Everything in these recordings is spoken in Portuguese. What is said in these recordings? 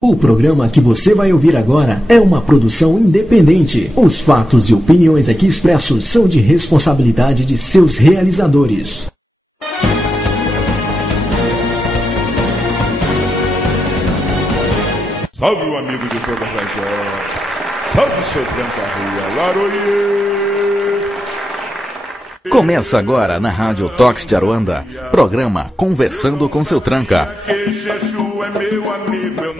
O programa que você vai ouvir agora é uma produção independente. Os fatos e opiniões aqui expressos são de responsabilidade de seus realizadores. Salve o amigo de todas as horas. Salve seu Tranca-Rua, Laroie. Começa agora na Rádio Tox de Aruanda, programa Conversando com seu Tranca.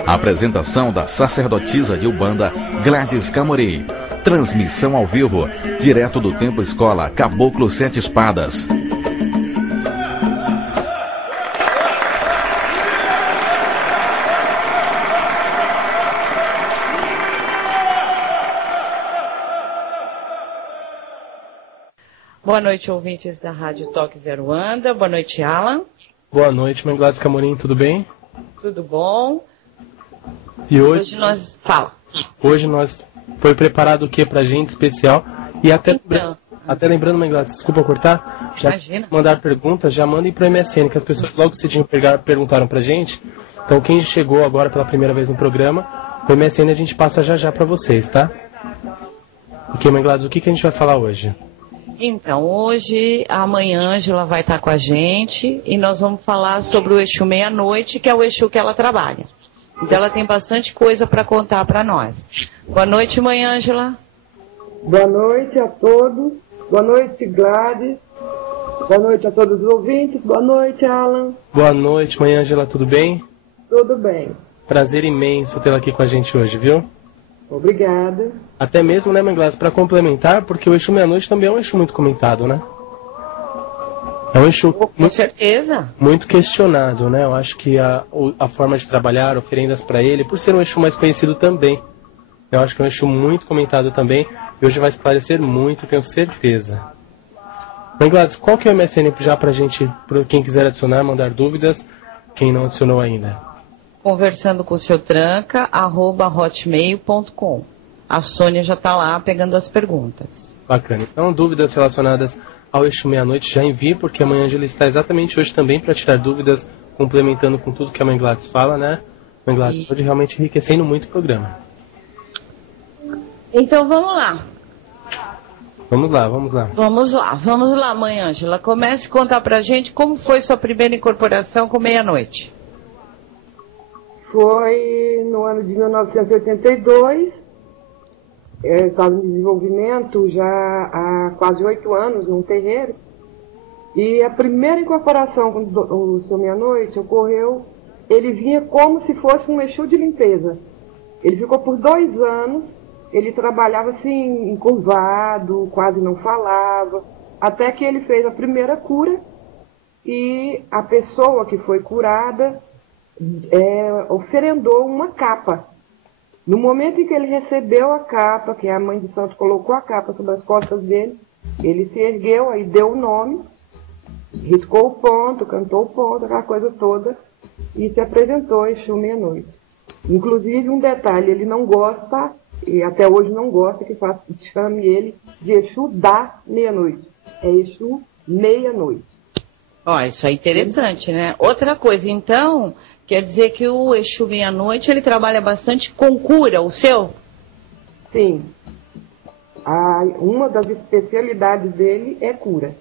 Apresentação da sacerdotisa de Umbanda, Gladys Camori. Transmissão ao vivo, direto do Templo Escola Caboclo Sete Espadas. Boa noite, ouvintes da Rádio Tox de Aruanda. Boa noite, Alan. Boa noite, mãe Gladys Camorim, tudo bem? Tudo bom? E hoje nós... Fala. Hoje nós... Foi preparado o que pra gente especial? E até lembrando, mãe Gladys, desculpa cortar. Imagina. Mandar perguntas, já mandem pro MSN, que as pessoas logo cedinho perguntaram pra gente. Então quem chegou agora pela primeira vez no programa, o MSN a gente passa já pra vocês, tá? Ok, mãe Gladys, o que a gente vai falar hoje? Então, hoje a mãe Ângela vai estar com a gente e nós vamos falar sobre o Exu Meia-Noite, que é o Exu que ela trabalha. Então ela tem bastante coisa para contar para nós. Boa noite, mãe Ângela. Boa noite a todos. Boa noite, Gladys. Boa noite a todos os ouvintes. Boa noite, Alan. Boa noite, mãe Ângela, tudo bem? Tudo bem. Prazer imenso tê-la aqui com a gente hoje, viu? Obrigada. Até mesmo, né, mãe Gladys, para complementar, porque o Exu Meia-Noite também é um Exu muito comentado, né? É um Exu com certeza. Muito questionado, né? Eu acho que a forma de trabalhar, oferendas para ele, por ser um Exu mais conhecido também, eu acho que é um Exu muito comentado também, e hoje vai esclarecer muito, tenho certeza. Mãe Gladys, qual que é o MSN já pra gente, pra quem quiser adicionar, mandar dúvidas, quem não adicionou ainda? Conversando com o seu Tranca, @hotmail.com. A Sônia já está lá pegando as perguntas. Bacana. Então, dúvidas relacionadas ao Exu Meia-Noite já envie, porque a mãe Ângela está exatamente hoje também para tirar dúvidas, complementando com tudo que a mãe Gladys fala, né? A mãe Gladys pode realmente enriquecendo muito o programa. Então vamos lá. Vamos lá, mãe Ângela. Comece a contar pra gente como foi sua primeira incorporação com Meia-Noite. Foi no ano de 1982, eu estava em desenvolvimento já há quase 8 anos num terreiro, e a primeira incorporação com o Seu Meia-Noite ocorreu, ele vinha como se fosse um Exu de limpeza. Ele ficou por 2 anos, ele trabalhava assim, encurvado, quase não falava, até que ele fez a primeira cura, e a pessoa que foi curada oferendou uma capa. No momento em que ele recebeu a capa, que a mãe de santo colocou a capa sobre as costas dele, ele se ergueu, aí deu o nome, riscou o ponto, cantou o ponto, aquela coisa toda, e se apresentou Exu Meia-Noite. Inclusive, um detalhe, ele não gosta, e até hoje não gosta, que chame ele de Exu da Meia-Noite. É Exu Meia-Noite. Ó, isso é interessante, né? Outra coisa, então, quer dizer que o Exu Meia-Noite, ele trabalha bastante com cura, o seu? Sim. Uma das especialidades dele é cura.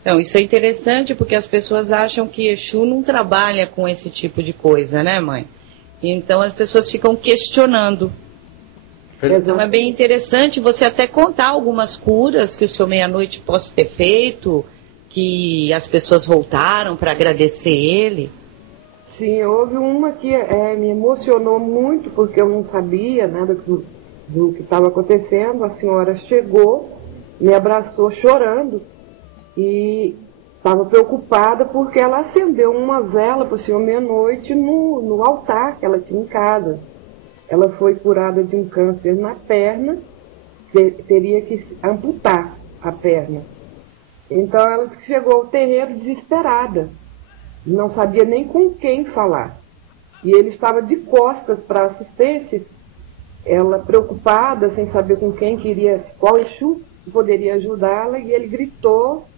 Então, isso é interessante porque as pessoas acham que Exu não trabalha com esse tipo de coisa, né, mãe? Então, as pessoas ficam questionando. Então, é bem interessante você até contar algumas curas que o seu Meia-Noite possa ter feito, que as pessoas voltaram para agradecer ele. Sim, houve uma que me emocionou muito, porque eu não sabia nada do que estava acontecendo. A senhora chegou, me abraçou chorando e estava preocupada porque ela acendeu uma vela para o Senhor Meia-Noite no altar que ela tinha em casa. Ela foi curada de um câncer na perna, teria que amputar a perna. Então ela chegou ao terreiro desesperada, não sabia nem com quem falar. E ele estava de costas para a assistência, ela preocupada, sem saber com quem queria, qual Exu poderia ajudá-la, e ele gritou,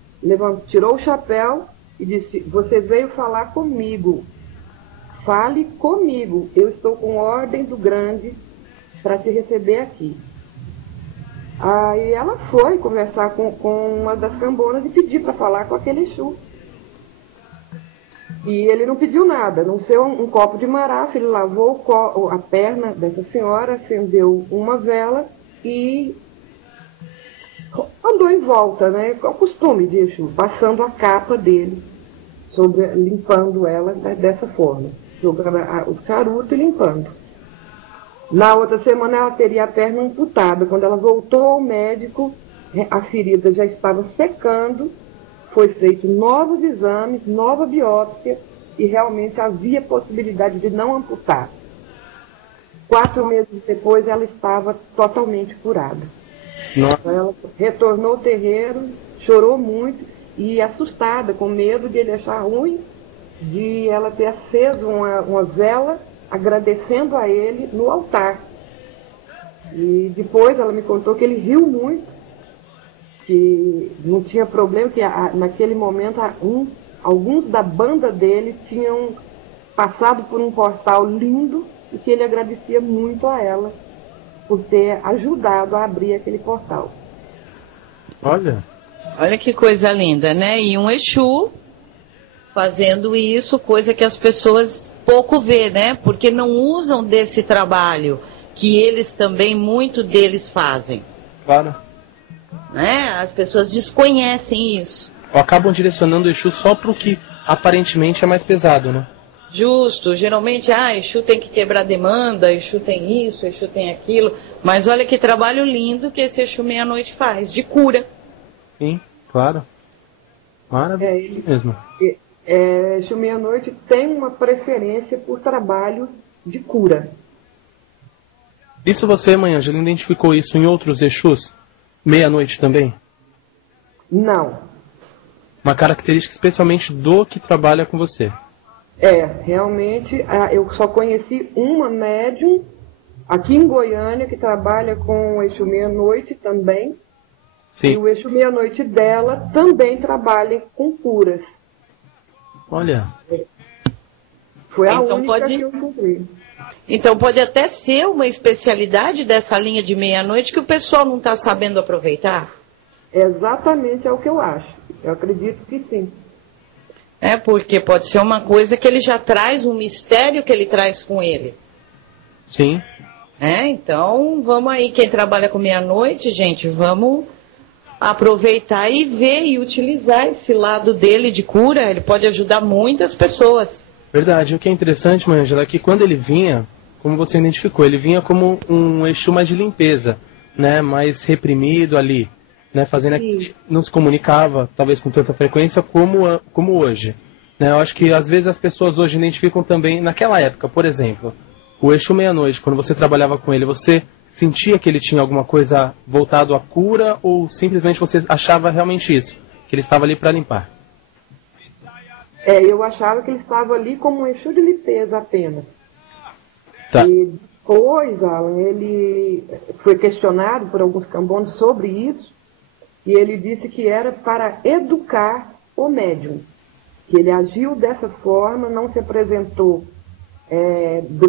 tirou o chapéu e disse: "Você veio falar comigo. Fale comigo. Eu estou com com ordem do grande para te receber aqui. Aí ela foi conversar com uma das cambonas e pedir para falar com aquele Exu. E ele não pediu nada, não ser um copo de marafa, ele lavou a perna dessa senhora, acendeu uma vela e andou em volta, né? É o costume de Exu, passando a capa dele, limpando ela dessa forma, jogando o charuto e limpando. Na outra semana ela teria a perna amputada. Quando ela voltou ao médico, a ferida já estava secando, foi feito novos exames, nova biópsia, e realmente havia possibilidade de não amputar. 4 meses depois ela estava totalmente curada. Nossa. Ela retornou ao terreiro, chorou muito e assustada, com medo de ele achar ruim, de ela ter aceso uma vela agradecendo a ele no altar. E depois ela me contou que ele riu muito, que não tinha problema, que naquele momento alguns da banda dele tinham passado por um portal lindo e que ele agradecia muito a ela por ter ajudado a abrir aquele portal. Olha que coisa linda, né? E um Exu fazendo isso, coisa que as pessoas pouco vê, né? Porque não usam desse trabalho que eles também, muito deles fazem. Claro. Né? As pessoas desconhecem isso. Ou acabam direcionando o Exu só para o que aparentemente é mais pesado, né? Justo, geralmente, Exu tem que quebrar demanda, Exu tem isso, Exu tem aquilo. Mas olha que trabalho lindo que esse Exu Meia-Noite faz, de cura. Sim, claro. Maravilhoso mesmo. Exu Meia-Noite tem uma preferência por trabalho de cura. Isso você, mãe Ângela, identificou isso em outros Exus? Meia-Noite também? Não. Uma característica especialmente do que trabalha com você. Realmente, eu só conheci uma médium aqui em Goiânia que trabalha com o Exu Meia-Noite também. Sim. E o Exu Meia-Noite dela também trabalha com curas. Olha. Foi a única que eu encontrei. Então pode até ser uma especialidade dessa linha de meia-noite que o pessoal não está sabendo aproveitar? Exatamente é o que eu acho. Eu acredito que sim. Porque pode ser uma coisa que ele já traz, um mistério que ele traz com ele. Sim. Então vamos aí, quem trabalha com meia-noite, gente, vamos aproveitar e ver e utilizar esse lado dele de cura. Ele pode ajudar muitas pessoas. Verdade. O que é interessante, mãe Ângela, é que quando ele vinha, como você identificou, ele vinha como um Exu mais de limpeza, né? Mais reprimido ali, né? Fazendo que não se comunicava, talvez com tanta frequência como hoje. Né? Eu acho que às vezes as pessoas hoje identificam também, naquela época, por exemplo, o Exu Meia-Noite, quando você trabalhava com ele, você sentia que ele tinha alguma coisa voltado à cura ou simplesmente você achava realmente isso, que ele estava ali para limpar? Eu achava que ele estava ali como um Exu de limpeza apenas. Tá. E depois, Alan, ele foi questionado por alguns cambonos sobre isso, e ele disse que era para educar o médium. Que ele agiu dessa forma, não se apresentou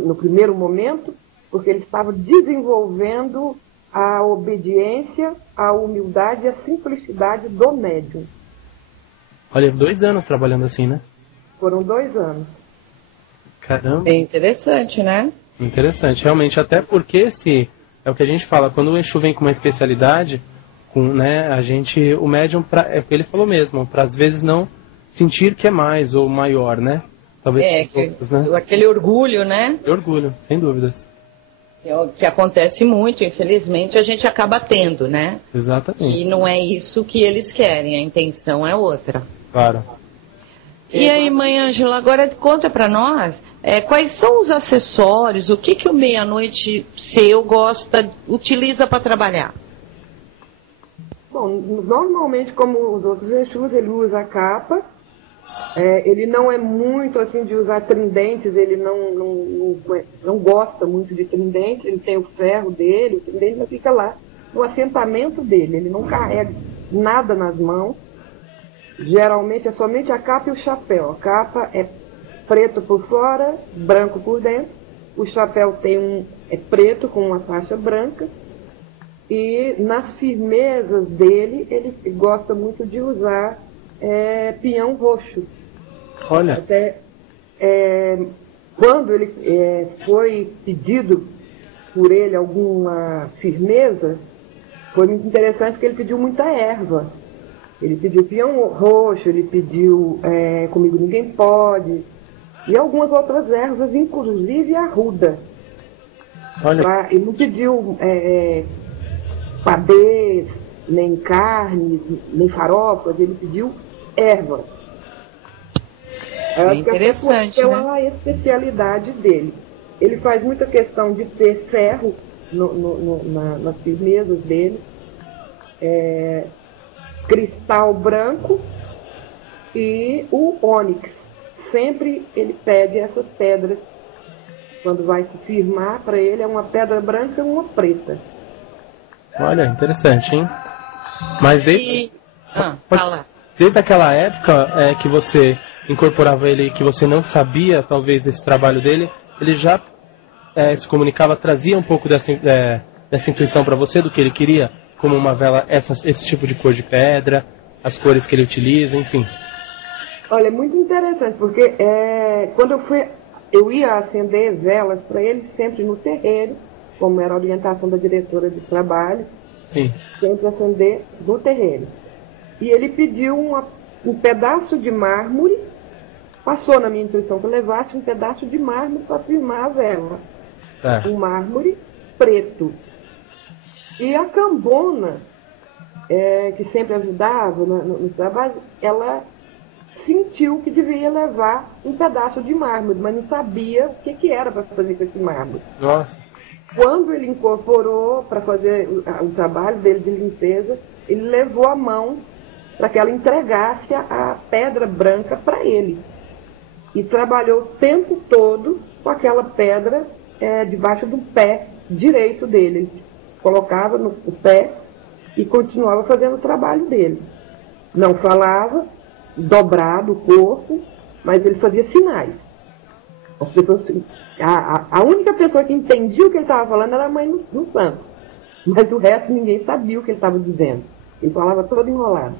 no primeiro momento, porque ele estava desenvolvendo a obediência, a humildade e a simplicidade do médium. Olha, 2 anos trabalhando assim, né? Foram 2 anos. Caramba. É interessante, né? Interessante, realmente, até porque é o que a gente fala, quando o Exu vem com uma especialidade, né, o médium, é o que ele falou mesmo, para às vezes não sentir que é mais ou maior, né? Talvez outros, né? Aquele orgulho, né? Orgulho, sem dúvidas. É o que acontece muito, infelizmente, a gente acaba tendo, né? Exatamente. E não é isso que eles querem, a intenção é outra. Claro. E aí, mãe Ângela, agora conta pra nós, quais são os acessórios, o que o Meia-Noite seu utiliza para trabalhar? Bom, normalmente, como os outros Exus, ele usa a capa. Ele não é muito assim de usar tridentes, ele não gosta muito de tridente, ele tem o ferro dele, o tridente fica lá no assentamento dele, ele não carrega nada nas mãos. Geralmente é somente a capa e o chapéu. A capa é preto por fora, branco por dentro, O chapéu é preto com uma faixa branca. E nas firmezas dele, ele gosta muito de usar pinhão roxo. Olha. Até quando ele foi pedido por ele alguma firmeza, foi muito interessante porque ele pediu muita erva. Ele pediu pinhão roxo, ele pediu Comigo Ninguém Pode, e algumas outras ervas, inclusive arruda. Olha. Ele não pediu padê, nem carne, nem farofas, ele pediu erva. É interessante, né? É a especialidade dele. Ele faz muita questão de ter ferro nas firmezas dele, cristal branco e o ônix. Sempre ele pede essas pedras. Quando vai se firmar, para ele é uma pedra branca e uma preta. Olha, interessante, hein? Mas desde aquela época que você incorporava ele, que você não sabia, talvez, desse trabalho dele, ele já se comunicava, trazia um pouco dessa intuição para você do que ele queria, como uma vela, esse tipo de cor de pedra, as cores que ele utiliza, enfim. Olha, é muito interessante, porque quando eu ia acender velas para ele sempre no terreiro, como era a orientação da diretora de trabalho. Sim. Sempre acender no terreiro. E ele pediu um pedaço de mármore, passou na minha intuição que eu levasse um pedaço de mármore para firmar a vela. Um mármore preto. E a cambona, que sempre ajudava no trabalho, ela sentiu que devia levar um pedaço de mármore, mas não sabia o que era para fazer com esse mármore. Nossa. Quando ele incorporou para fazer o trabalho dele de limpeza, ele levou a mão para que ela entregasse a pedra branca para ele. E trabalhou o tempo todo com aquela pedra debaixo do pé direito dele. Ele colocava no pé e continuava fazendo o trabalho dele. Não falava, dobrado o corpo, mas ele fazia sinais. As pessoas, a única pessoa que entendia o que ele estava falando era a mãe do santo. Mas o resto ninguém sabia o que ele estava dizendo. Ele falava todo enrolado.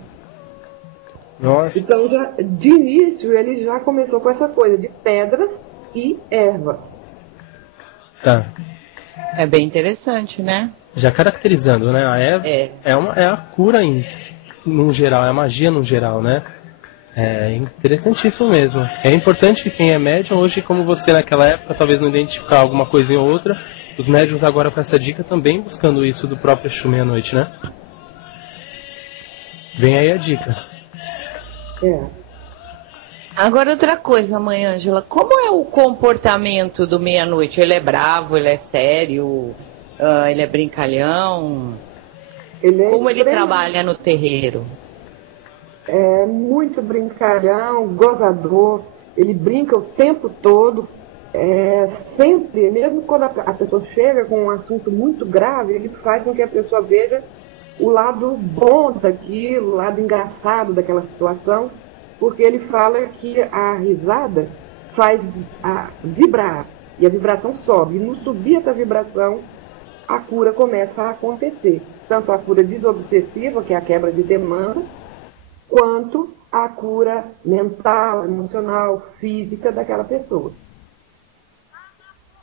Nossa. Então, de início, ele já começou com essa coisa de pedras e erva. Tá. É bem interessante, né? Já caracterizando, né? A erva é a cura num geral, é a magia no geral, né? É interessantíssimo mesmo. É importante que quem é médium hoje, como você naquela época, talvez não identificar alguma coisinha ou outra, os médiums agora com essa dica também buscando isso do próprio Exu meia-noite, né? Vem aí a dica. Agora outra coisa, mãe Ângela, como é o comportamento do meia-noite? Ele é bravo, ele é sério, ele é brincalhão? Como ele trabalha no terreiro? É muito brincalhão, gozador, ele brinca o tempo todo, sempre, mesmo quando a pessoa chega com um assunto muito grave, ele faz com que a pessoa veja o lado bom daquilo, o lado engraçado daquela situação, porque ele fala que a risada faz vibrar, e a vibração sobe, e no subir essa vibração, a cura começa a acontecer, tanto a cura desobsessiva, que é a quebra de demanda, quanto a cura mental, emocional, física daquela pessoa.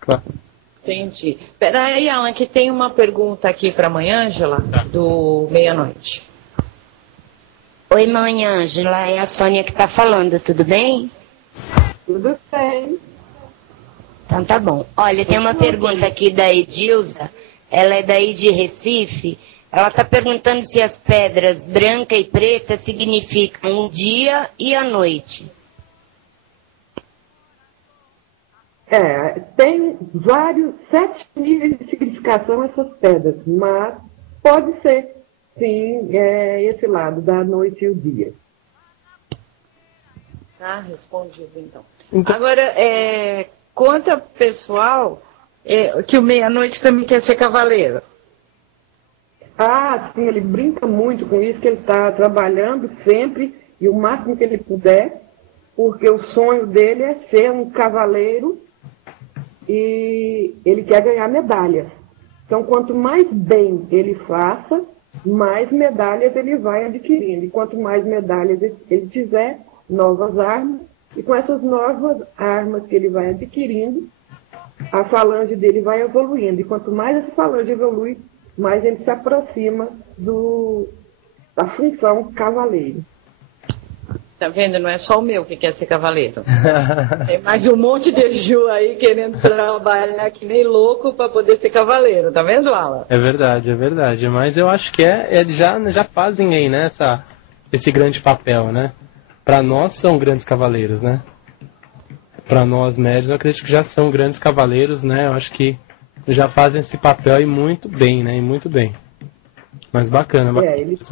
Claro. Entendi. Peraí, Alan, que tem uma pergunta aqui para a mãe Ângela, do meia-noite. Oi, mãe Ângela, é a Sônia que está falando, tudo bem? Tudo bem. Então tá bom. Olha, tem uma pergunta aqui da Edilza, ela é daí de Recife. Ela está perguntando se as pedras branca e preta significam o dia e a noite. Tem 7 níveis de significação essas pedras, mas pode ser, sim, esse lado, da noite e o dia. Tá, respondido então. Agora, conta pessoal que o meia-noite também quer ser cavaleiro. Ah, sim, ele brinca muito com isso, que ele está trabalhando sempre e o máximo que ele puder, porque o sonho dele é ser um cavaleiro e ele quer ganhar medalhas. Então, quanto mais bem ele faça, mais medalhas ele vai adquirindo. E quanto mais medalhas ele tiver, novas armas, e com essas novas armas que ele vai adquirindo, a falange dele vai evoluindo. E quanto mais essa falange evolui, mais ele se aproxima da função cavaleiro. Tá vendo? Não é só o meu que quer ser cavaleiro. Tem mais um monte de Exu aí querendo trabalhar que nem louco para poder ser cavaleiro. Tá vendo, Alan? É verdade, é verdade. Mas eu acho que eles já fazem aí, né, esse grande papel, né? Para nós são grandes cavaleiros, né? Para nós médios, eu acredito que já são grandes cavaleiros, né? Eu acho que já fazem esse papel e muito bem, né? E muito bem. Mas bacana. Eles...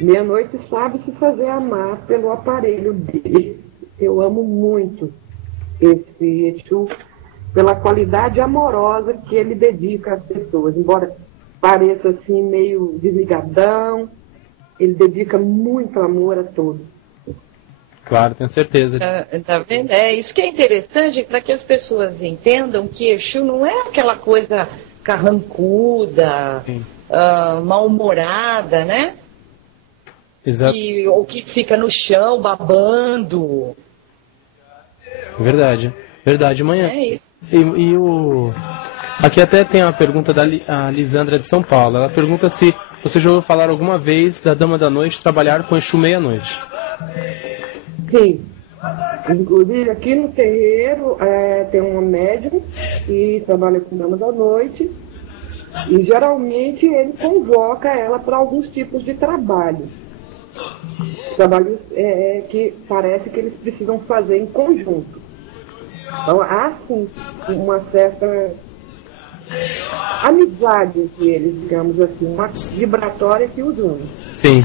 Meia-noite sabe se fazer amar pelo aparelho dele. Eu amo muito esse Exu pela qualidade amorosa que ele dedica às pessoas. Embora pareça assim meio desligadão, ele dedica muito amor a todos. Claro, tenho certeza. Tá vendo? É isso que é interessante para que as pessoas entendam que Exu não é aquela coisa carrancuda, mal-humorada, né? Exato. Ou que fica no chão babando. Verdade, verdade. Amanhã. É isso. Aqui até tem uma pergunta da Lisandra de São Paulo. Ela pergunta se você já ouviu falar alguma vez da Dama da Noite trabalhar com Exu meia-noite. Sim. Inclusive aqui no terreiro tem uma médium que trabalha com Dama da Noite. E geralmente ele convoca ela para alguns tipos de trabalho. Trabalhos que parece que eles precisam fazer em conjunto. Então há sim uma certa amizade entre eles, digamos assim, uma vibratória que os une. Sim,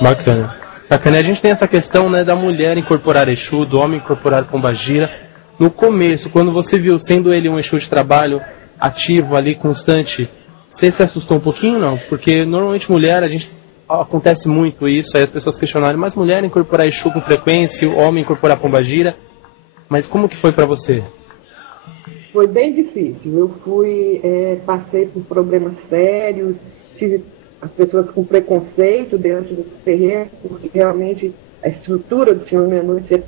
bacana. Bacana. A gente tem essa questão, né, da mulher incorporar Exu, do homem incorporar Pombagira. No começo, quando você viu sendo ele um Exu de trabalho ativo ali, constante, você se assustou um pouquinho, não? Porque normalmente mulher, acontece muito isso, aí as pessoas questionaram, mas mulher incorporar Exu com frequência, o homem incorporar Pombagira, mas como que foi pra você? Foi bem difícil, eu passei por problemas sérios, tive as pessoas com preconceito dentro do terreno, porque realmente a estrutura do Senhor Meia-Noite é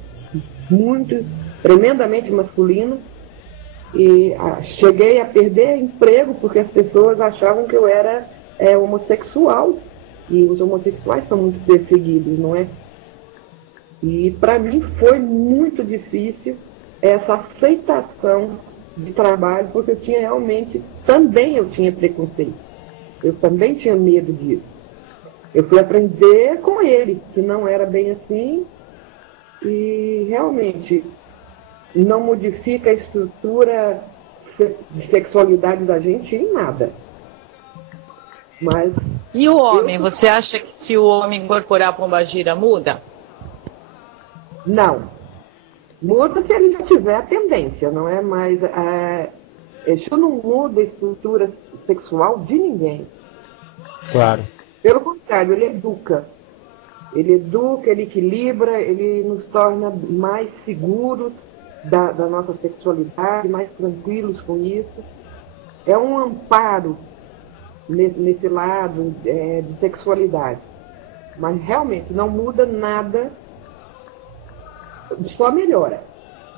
tremendamente masculina, e cheguei a perder emprego porque as pessoas achavam que eu era homossexual. E os homossexuais são muito perseguidos, não é? E para mim foi muito difícil essa aceitação de trabalho, porque eu tinha preconceito. Eu também tinha medo disso. Eu fui aprender com ele, que não era bem assim, e realmente não modifica a estrutura de sexualidade da gente em nada. Mas e o homem? Você acha que se o homem incorporar a Pombagira muda? Não. Muda se ele já tiver a tendência, não é? Mas Exu não muda a estrutura sexual de ninguém. Claro. Pelo contrário, ele educa. Ele educa, ele equilibra, ele nos torna mais seguros da nossa sexualidade, mais tranquilos com isso. É um amparo nesse lado de sexualidade. Mas realmente não muda nada, só melhora.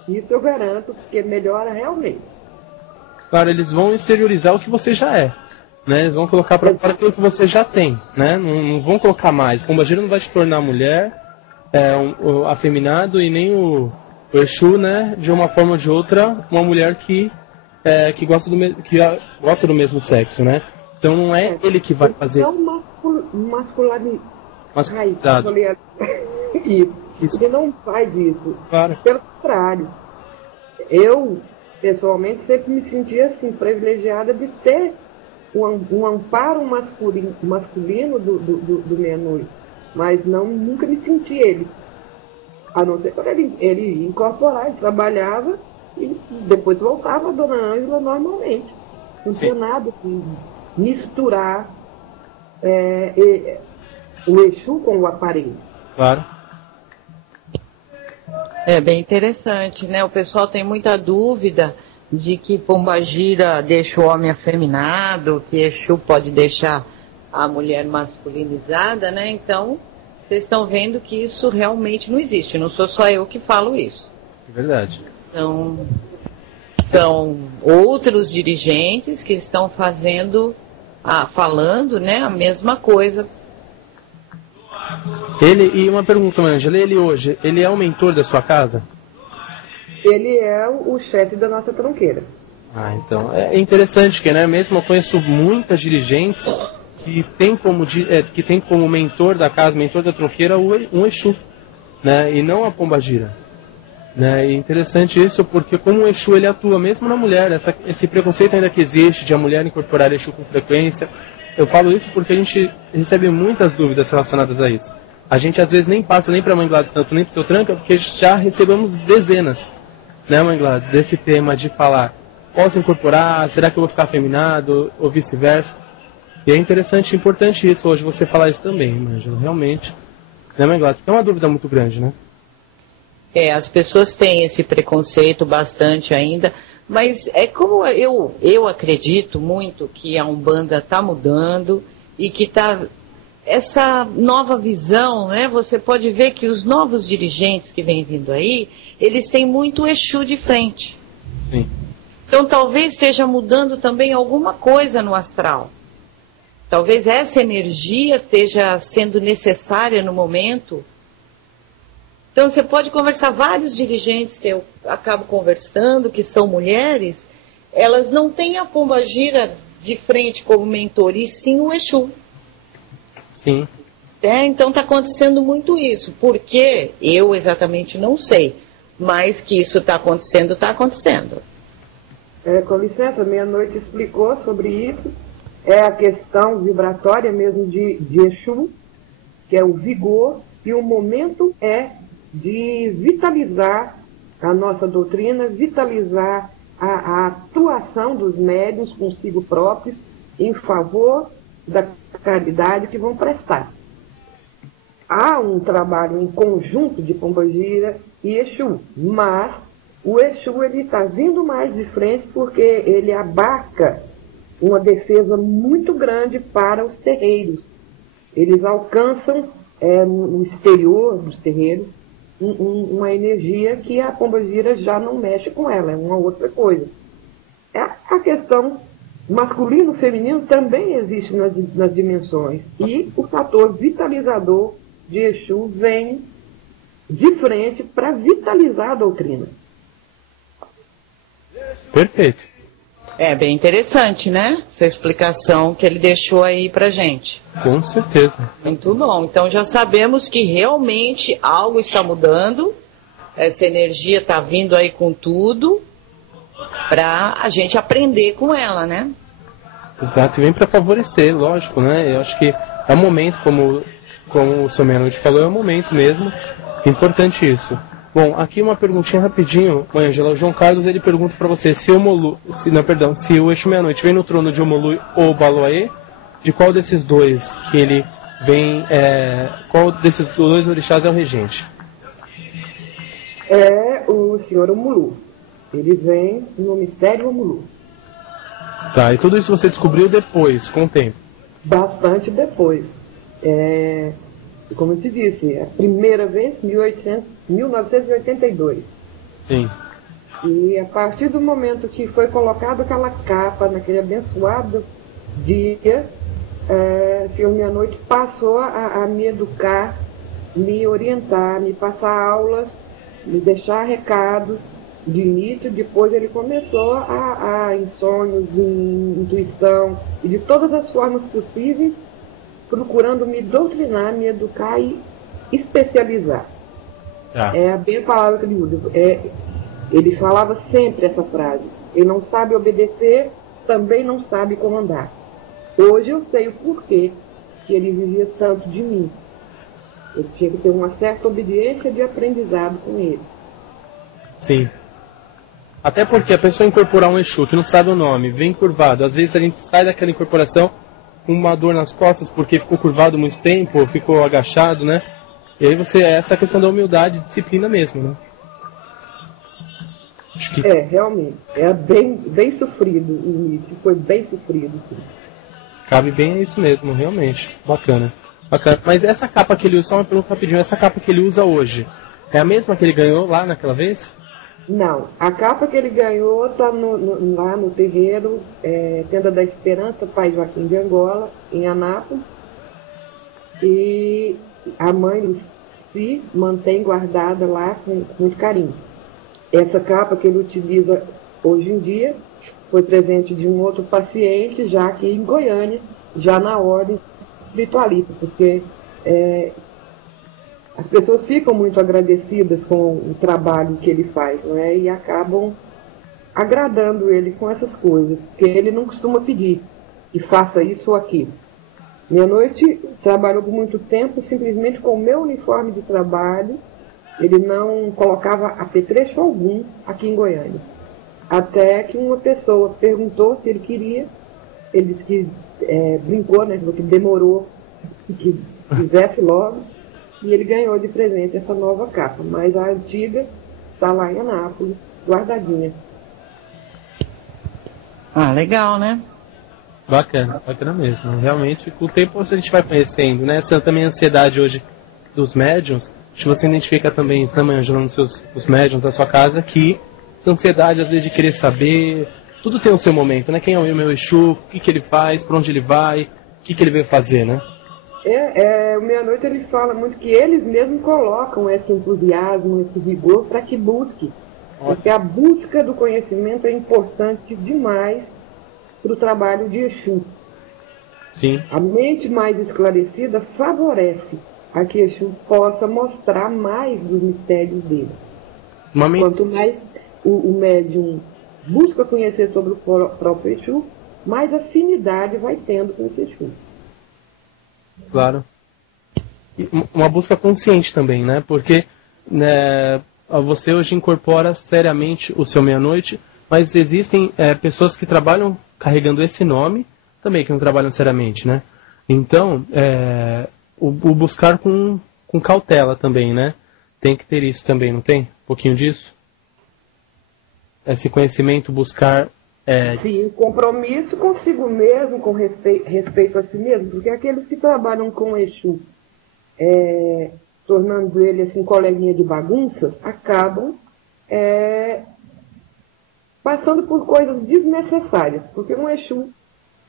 Isso eu garanto, porque melhora realmente. Claro, eles vão exteriorizar o que você já é, né? Eles vão colocar para fora aquilo que você já tem, né? Não vão colocar mais. Pombagira não vai te tornar mulher, afeminado, e nem o Exu, né? De uma forma ou de outra, uma mulher que gosta do mesmo sexo, né? Então não é ele que vai fazer. Então masculinizado. Isso. Ele não faz isso. Claro. Pelo contrário. Eu, pessoalmente, sempre me senti assim, privilegiada de ter um amparo masculino do Meia-Noite. Mas nunca me senti ele. A não ser quando ele ia incorporar, ele trabalhava e depois voltava a Dona Ângela normalmente. Não tinha nada assim. Misturar o Exu com o aparelho. Claro. É bem interessante, né? O pessoal tem muita dúvida de que Pombagira deixa o homem afeminado, que Exu pode deixar a mulher masculinizada, né? Então, vocês estão vendo que isso realmente não existe. Não sou só eu que falo isso. É verdade. Então, são outros dirigentes que estão falando, né, a mesma coisa. E uma pergunta, Ângela, ele é o mentor da sua casa? Ele é o chefe da nossa tronqueira. Ah, então, é interessante que, né, mesmo eu conheço muitas dirigentes que tem como mentor da casa, mentor da tronqueira, um Exu, né, e não a Pombagira. Né, e interessante isso porque como o Exu ele atua mesmo na mulher, esse preconceito ainda que existe de a mulher incorporar Exu com frequência. Eu falo isso porque a gente recebe muitas dúvidas relacionadas a isso. A gente às vezes nem passa nem para a Mãe Gladys tanto, nem para o seu Tranca, porque já recebemos dezenas, né, Mãe Gladys, desse tema de falar, posso incorporar, será que eu vou ficar afeminado, ou vice-versa. E é interessante, importante isso hoje, você falar isso também, Ângela, realmente. Né, Mãe Gladys? Porque é uma dúvida muito grande, né? As pessoas têm esse preconceito bastante ainda, mas é como eu acredito muito que a Umbanda está mudando e que está essa nova visão, né? Você pode ver que os novos dirigentes que vêm vindo aí, eles têm muito Exu de frente. Sim. Então talvez esteja mudando também alguma coisa no astral. Talvez essa energia esteja sendo necessária no momento. Então você pode conversar, vários dirigentes que eu acabo conversando, que são mulheres, elas não têm a Pombagira de frente como mentor, e sim o Exu. Sim. Então está acontecendo muito isso. Por quê? Eu exatamente não sei. Mas que isso está acontecendo, está acontecendo. Com licença, meia-noite explicou sobre isso. É a questão vibratória mesmo de Exu, que é o vigor, e o momento é de vitalizar a nossa doutrina, vitalizar a atuação dos médiuns consigo próprios em favor da caridade que vão prestar. Há um trabalho em conjunto de Pombagira e Exu, mas o Exu está vindo mais de frente porque ele abarca uma defesa muito grande para os terreiros. Eles alcançam no exterior dos terreiros uma energia que a Pombagira já não mexe com ela, é uma outra coisa. A questão masculino-feminino também existe nas dimensões, e o fator vitalizador de Exu vem de frente para vitalizar a doutrina. Perfeito. É bem interessante, né? Essa explicação que ele deixou aí pra gente. Com certeza. Muito bom. Então já sabemos que realmente algo está mudando. Essa energia está vindo aí com tudo pra a gente aprender com ela, né? Exato. E vem para favorecer, lógico, né? Eu acho que é um momento, como o seu Meia-Noite falou, é um momento mesmo. Importante isso. Bom, aqui uma perguntinha rapidinho, Ângela. O João Carlos ele pergunta para você se o Exu Meia-Noite vem no trono de Omolu ou Baloaê, de qual desses dois que ele vem, qual desses dois orixás é o regente? É o senhor Omolu. Ele vem no mistério Omolu. Tá, e tudo isso você descobriu depois, com o tempo? Bastante depois. Como eu te disse, a primeira vez, 1982. Sim. E a partir do momento que foi colocada aquela capa, naquele abençoado dia, Senhor Meia-Noite passou a me educar, me orientar, me passar aulas, me deixar recados de início. Depois ele começou em sonhos, em intuição, e de todas as formas possíveis, procurando me doutrinar, me educar e especializar. É bem a palavra que ele usa. Ele falava sempre essa frase: ele não sabe obedecer, também não sabe comandar. Hoje eu sei o porquê que ele vivia tanto de mim. Eu tinha que ter uma certa obediência de aprendizado com ele. Sim. Até porque a pessoa incorporar um Exu que não sabe o nome, vem curvado, às vezes a gente sai daquela incorporação com uma dor nas costas porque ficou curvado muito tempo, ou ficou agachado, né? E aí essa questão da humildade e disciplina mesmo, né? Acho que... realmente. É bem sofrido o início, foi bem sofrido. Sim. Cabe bem a isso mesmo, realmente. Bacana. Mas essa capa que ele usa, só uma pergunta rapidinho, essa capa que ele usa hoje, é a mesma que ele ganhou lá naquela vez? Não, a capa que ele ganhou está lá no terreiro, Tenda da Esperança, Pai Joaquim de Angola, em Anápolis. E a mãe se mantém guardada lá com muito carinho. Essa capa que ele utiliza hoje em dia foi presente de um outro paciente, já aqui em Goiânia, já na ordem espiritualista, porque as pessoas ficam muito agradecidas com o trabalho que ele faz, não é? E acabam agradando ele com essas coisas, porque ele não costuma pedir que faça isso ou aquilo. Meia-Noite trabalhou por muito tempo simplesmente com o meu uniforme de trabalho, ele não colocava apetrecho algum aqui em Goiânia. Até que uma pessoa perguntou se ele queria, ele disse que brincou, né, que demorou, que fizesse logo, e ele ganhou de presente essa nova capa, mas a antiga está lá em Anápolis, guardadinha. Ah, legal, né? Bacana mesmo. Realmente, com o tempo a gente vai conhecendo, né? Essa também ansiedade hoje dos médiums, acho que você identifica também isso, né, mãe, ajudando os médiums da sua casa, que essa ansiedade, às vezes, de querer saber, tudo tem o seu momento, né? Quem é o meu Exu, o que ele faz, para onde ele vai, o que ele veio fazer, né? O Meia-Noite ele fala muito que eles mesmos colocam esse entusiasmo, esse vigor para que busque. Porque a busca do conhecimento é importante demais para o trabalho de Exu. Sim. A mente mais esclarecida favorece a que Exu possa mostrar mais dos mistérios dele. Quanto mais o médium busca conhecer sobre o próprio Exu, mais afinidade vai tendo com esse Exu. Claro. E uma busca consciente também, né? Porque você hoje incorpora seriamente o seu Meia-Noite, mas existem pessoas que trabalham carregando esse nome também, que não trabalham seriamente, né? Então, o buscar com cautela também, né? Tem que ter isso também, não tem? Um pouquinho disso? Esse conhecimento, buscar... Sim, compromisso consigo mesmo, com respeito a si mesmo, porque aqueles que trabalham com o Exu, tornando ele assim coleguinha de bagunça, acabam passando por coisas desnecessárias, porque um Exu,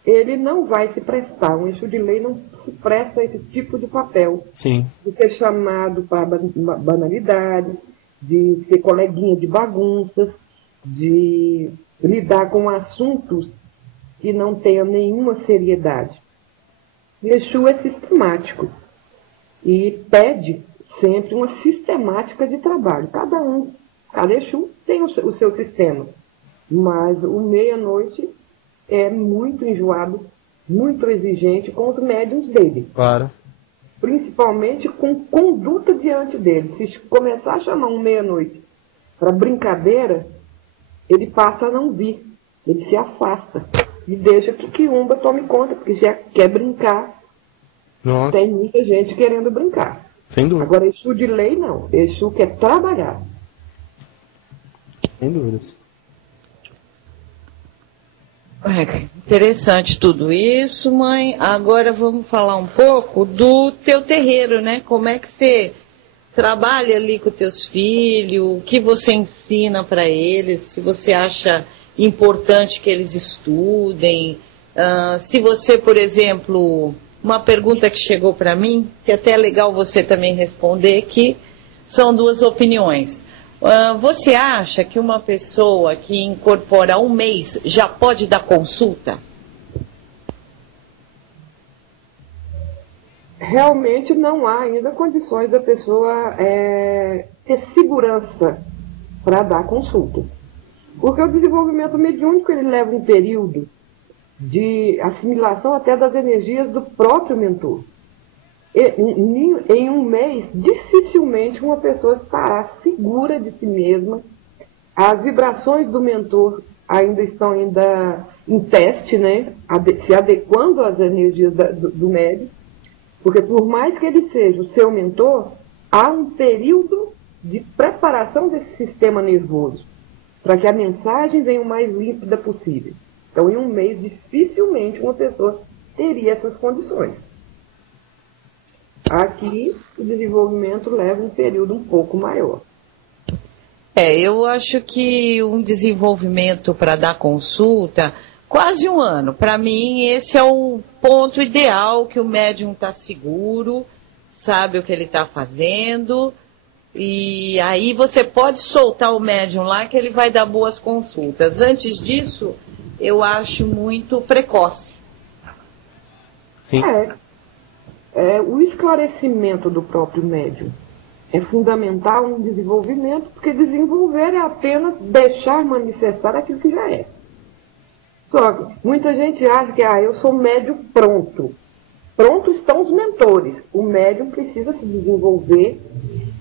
ele não vai se prestar, um Exu de lei não se presta a esse tipo de papel. Sim. De ser chamado para banalidade, de ser coleguinha de bagunças, de lidar com assuntos que não tenham nenhuma seriedade. Exu é sistemático e pede sempre uma sistemática de trabalho. Cada Exu tem o seu sistema, mas o Meia-Noite é muito enjoado, muito exigente com os médiuns dele. Claro. Principalmente com conduta diante dele. Se começar a chamar um Meia-Noite para brincadeira, ele passa a não vir, ele se afasta e deixa que Quiumba tome conta, porque já quer brincar. Nossa. Tem muita gente querendo brincar. Sem dúvida. Agora, Exu de lei não, Exu quer trabalhar. Sem dúvidas. Interessante tudo isso, mãe. Agora vamos falar um pouco do teu terreiro, né? Como é que você trabalha ali com teus filhos, o que você ensina para eles, se você acha importante que eles estudem, se você, por exemplo, uma pergunta que chegou para mim, que até é legal você também responder, que são duas opiniões. Você acha que uma pessoa que incorpora um mês já pode dar consulta? Realmente não há ainda condições da pessoa ter segurança para dar consulta. Porque o desenvolvimento mediúnico ele leva um período de assimilação até das energias do próprio mentor. Em um mês, dificilmente uma pessoa estará segura de si mesma. As vibrações do mentor ainda estão em teste, né? Se adequando às energias do médium. Porque por mais que ele seja o seu mentor, há um período de preparação desse sistema nervoso. para que a mensagem venha o mais límpida possível. Então, em um mês, dificilmente uma pessoa teria essas condições. Aqui, o desenvolvimento leva um período um pouco maior. Eu acho que um desenvolvimento para dar consulta, quase um ano. Para mim, esse é o ponto ideal, que o médium está seguro, sabe o que ele está fazendo, e aí você pode soltar o médium lá que ele vai dar boas consultas. Antes disso, eu acho muito precoce. Sim. O esclarecimento do próprio médium é fundamental no desenvolvimento, porque desenvolver é apenas deixar manifestar aquilo que já é. Só que muita gente acha que eu sou médium pronto. Pronto estão os mentores. O médium precisa se desenvolver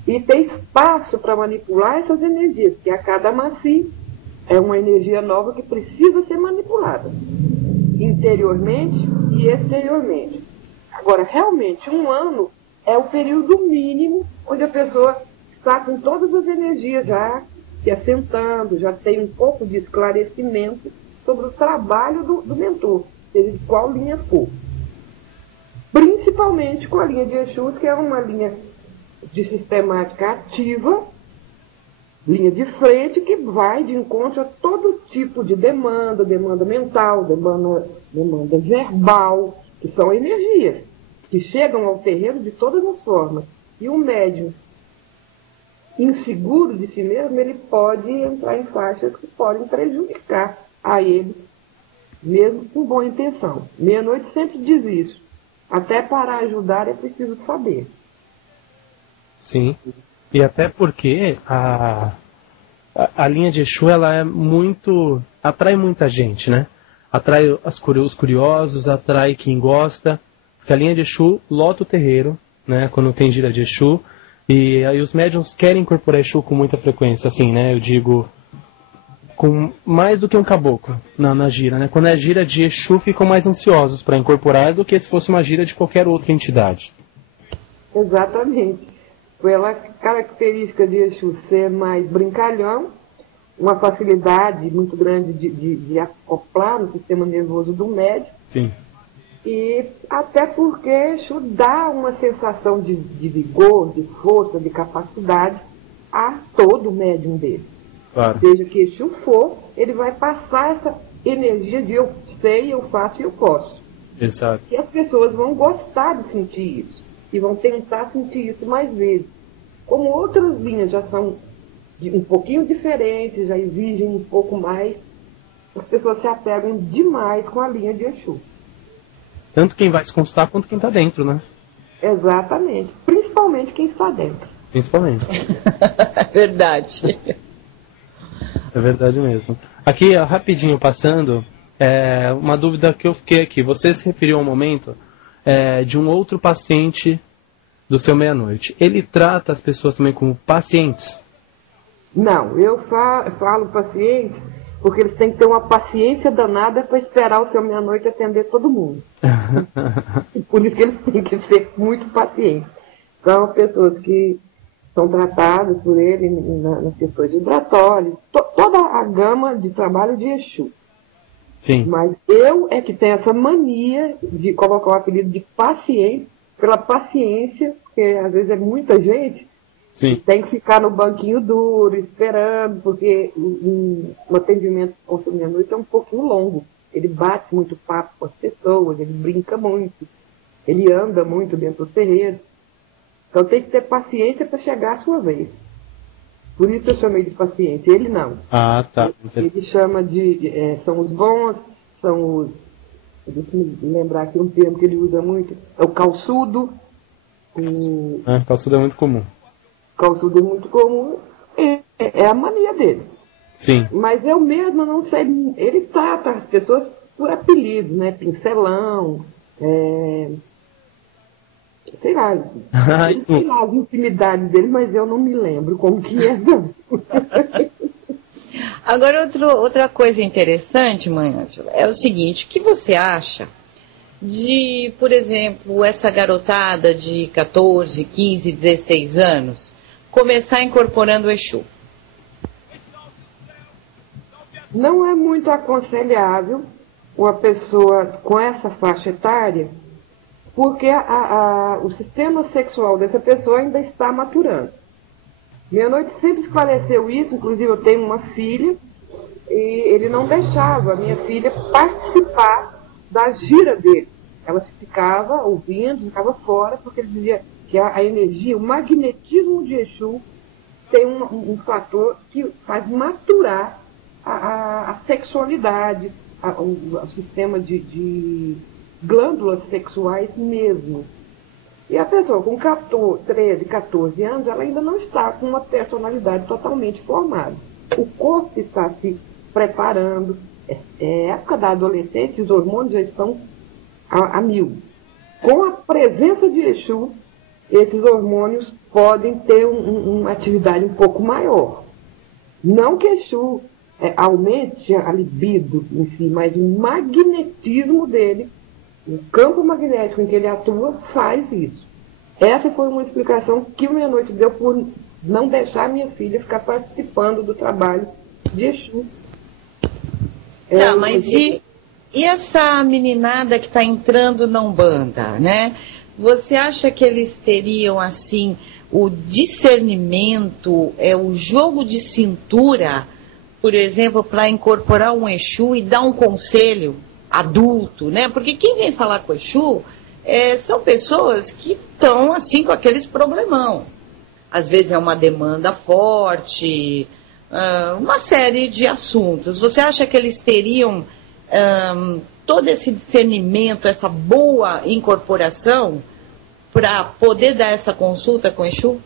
e ter espaço para manipular essas energias, porque a cada macio é uma energia nova que precisa ser manipulada, interiormente e exteriormente. Agora, realmente, um ano é o período mínimo onde a pessoa está com todas as energias já se assentando, já tem um pouco de esclarecimento sobre o trabalho do mentor, seja de qual linha for. Principalmente com a linha de Exus, que é uma linha de sistemática ativa, linha de frente, que vai de encontro a todo tipo de demanda mental, demanda verbal, que são energias que chegam ao terreno de todas as formas. E o médium inseguro de si mesmo, ele pode entrar em faixas que podem prejudicar a ele, mesmo com boa intenção. Meia-noite sempre diz isso. Até para ajudar é preciso saber. Sim. E até porque a linha de Exu, ela é muito... atrai muita gente, né? Atrai os curiosos, atrai quem gosta. Porque a linha de Exu lota o terreiro, né? Quando tem gira de Exu. E aí os médiuns querem incorporar Exu com muita frequência, assim, né? Eu digo, com mais do que um caboclo na gira, né? Quando é gira de Exu, ficam mais ansiosos para incorporar do que se fosse uma gira de qualquer outra entidade. Exatamente. Pela característica de Exu ser mais brincalhão, uma facilidade muito grande de acoplar no sistema nervoso do médium. Sim. E até porque Exu dá uma sensação de vigor, de força, de capacidade a todo médium dele. Claro. Seja que Exu for, ele vai passar essa energia de eu sei, eu faço e eu posso. Exato. E as pessoas vão gostar de sentir isso. E vão tentar sentir isso mais vezes. Como outras linhas já são um pouquinho diferentes, já exigem um pouco mais, as pessoas se apegam demais com a linha de Exu. Tanto quem vai se consultar quanto quem está dentro, né? Exatamente. Principalmente quem está dentro. Principalmente. Verdade. É verdade mesmo. Aqui, rapidinho passando, uma dúvida que eu fiquei aqui. Você se referiu ao momento de um outro paciente do seu meia-noite. Ele trata as pessoas também como pacientes? Não, eu falo paciente porque eles têm que ter uma paciência danada para esperar o seu meia-noite atender todo mundo. E por isso que eles têm que ser muito pacientes. São pessoas que são tratadas por ele nas questões vibratórias, toda a gama de trabalho de Exu. Sim. Mas eu é que tenho essa mania de colocar o apelido de paciente, pela paciência, porque às vezes é muita gente. Sim. Tem que ficar no banquinho duro, esperando, porque o atendimento com o meia-noite é um pouquinho longo. Ele bate muito papo com as pessoas, ele brinca muito, ele anda muito dentro do terreiro. Então tem que ter paciência para chegar a sua vez. Por isso eu chamei de paciente. Ele não. Ah, tá. Ele chama de... são os bons, são os... Deixa eu me lembrar aqui um termo que ele usa muito. É o calçudo. Calçudo é muito comum. Calçudo é muito comum. É a mania dele. Sim. Mas eu mesmo não sei... Ele trata as pessoas por apelidos, né? Pincelão, sei lá as intimidades dele, mas eu não me lembro como que é. Agora, outra coisa interessante, mãe Ângela, é o seguinte: o que você acha de, por exemplo, essa garotada de 14, 15, 16 anos começar incorporando o Exu? Não é muito aconselhável uma pessoa com essa faixa etária, porque o sistema sexual dessa pessoa ainda está maturando. Meia-Noite sempre esclareceu isso, inclusive eu tenho uma filha, e ele não deixava a minha filha participar da gira dele. Ela ficava ouvindo, ficava fora, porque ele dizia que a energia, o magnetismo de Exu tem um fator que faz maturar a sexualidade, o sistema de glândulas sexuais mesmo. E a pessoa com 13, 14 anos, ela ainda não está com uma personalidade totalmente formada. O corpo está se preparando. É época da adolescência, os hormônios já estão a mil. Com a presença de Exu, esses hormônios podem ter uma atividade um pouco maior. Não que Exu aumente a libido em si, mas o magnetismo dele, o campo magnético em que ele atua, faz isso. Essa foi uma explicação que o Meia-Noite deu por não deixar minha filha ficar participando do trabalho de Exu. Tá, mas e essa meninada que está entrando na Umbanda, né? Você acha que eles teriam, assim, o discernimento, o jogo de cintura, por exemplo, para incorporar um Exu e dar um conselho adulto, né? Porque quem vem falar com o Exu são pessoas que estão, assim, com aqueles problemão. Às vezes é uma demanda forte, uma série de assuntos. Você acha que eles teriam todo esse discernimento, essa boa incorporação para poder dar essa consulta com o Exu?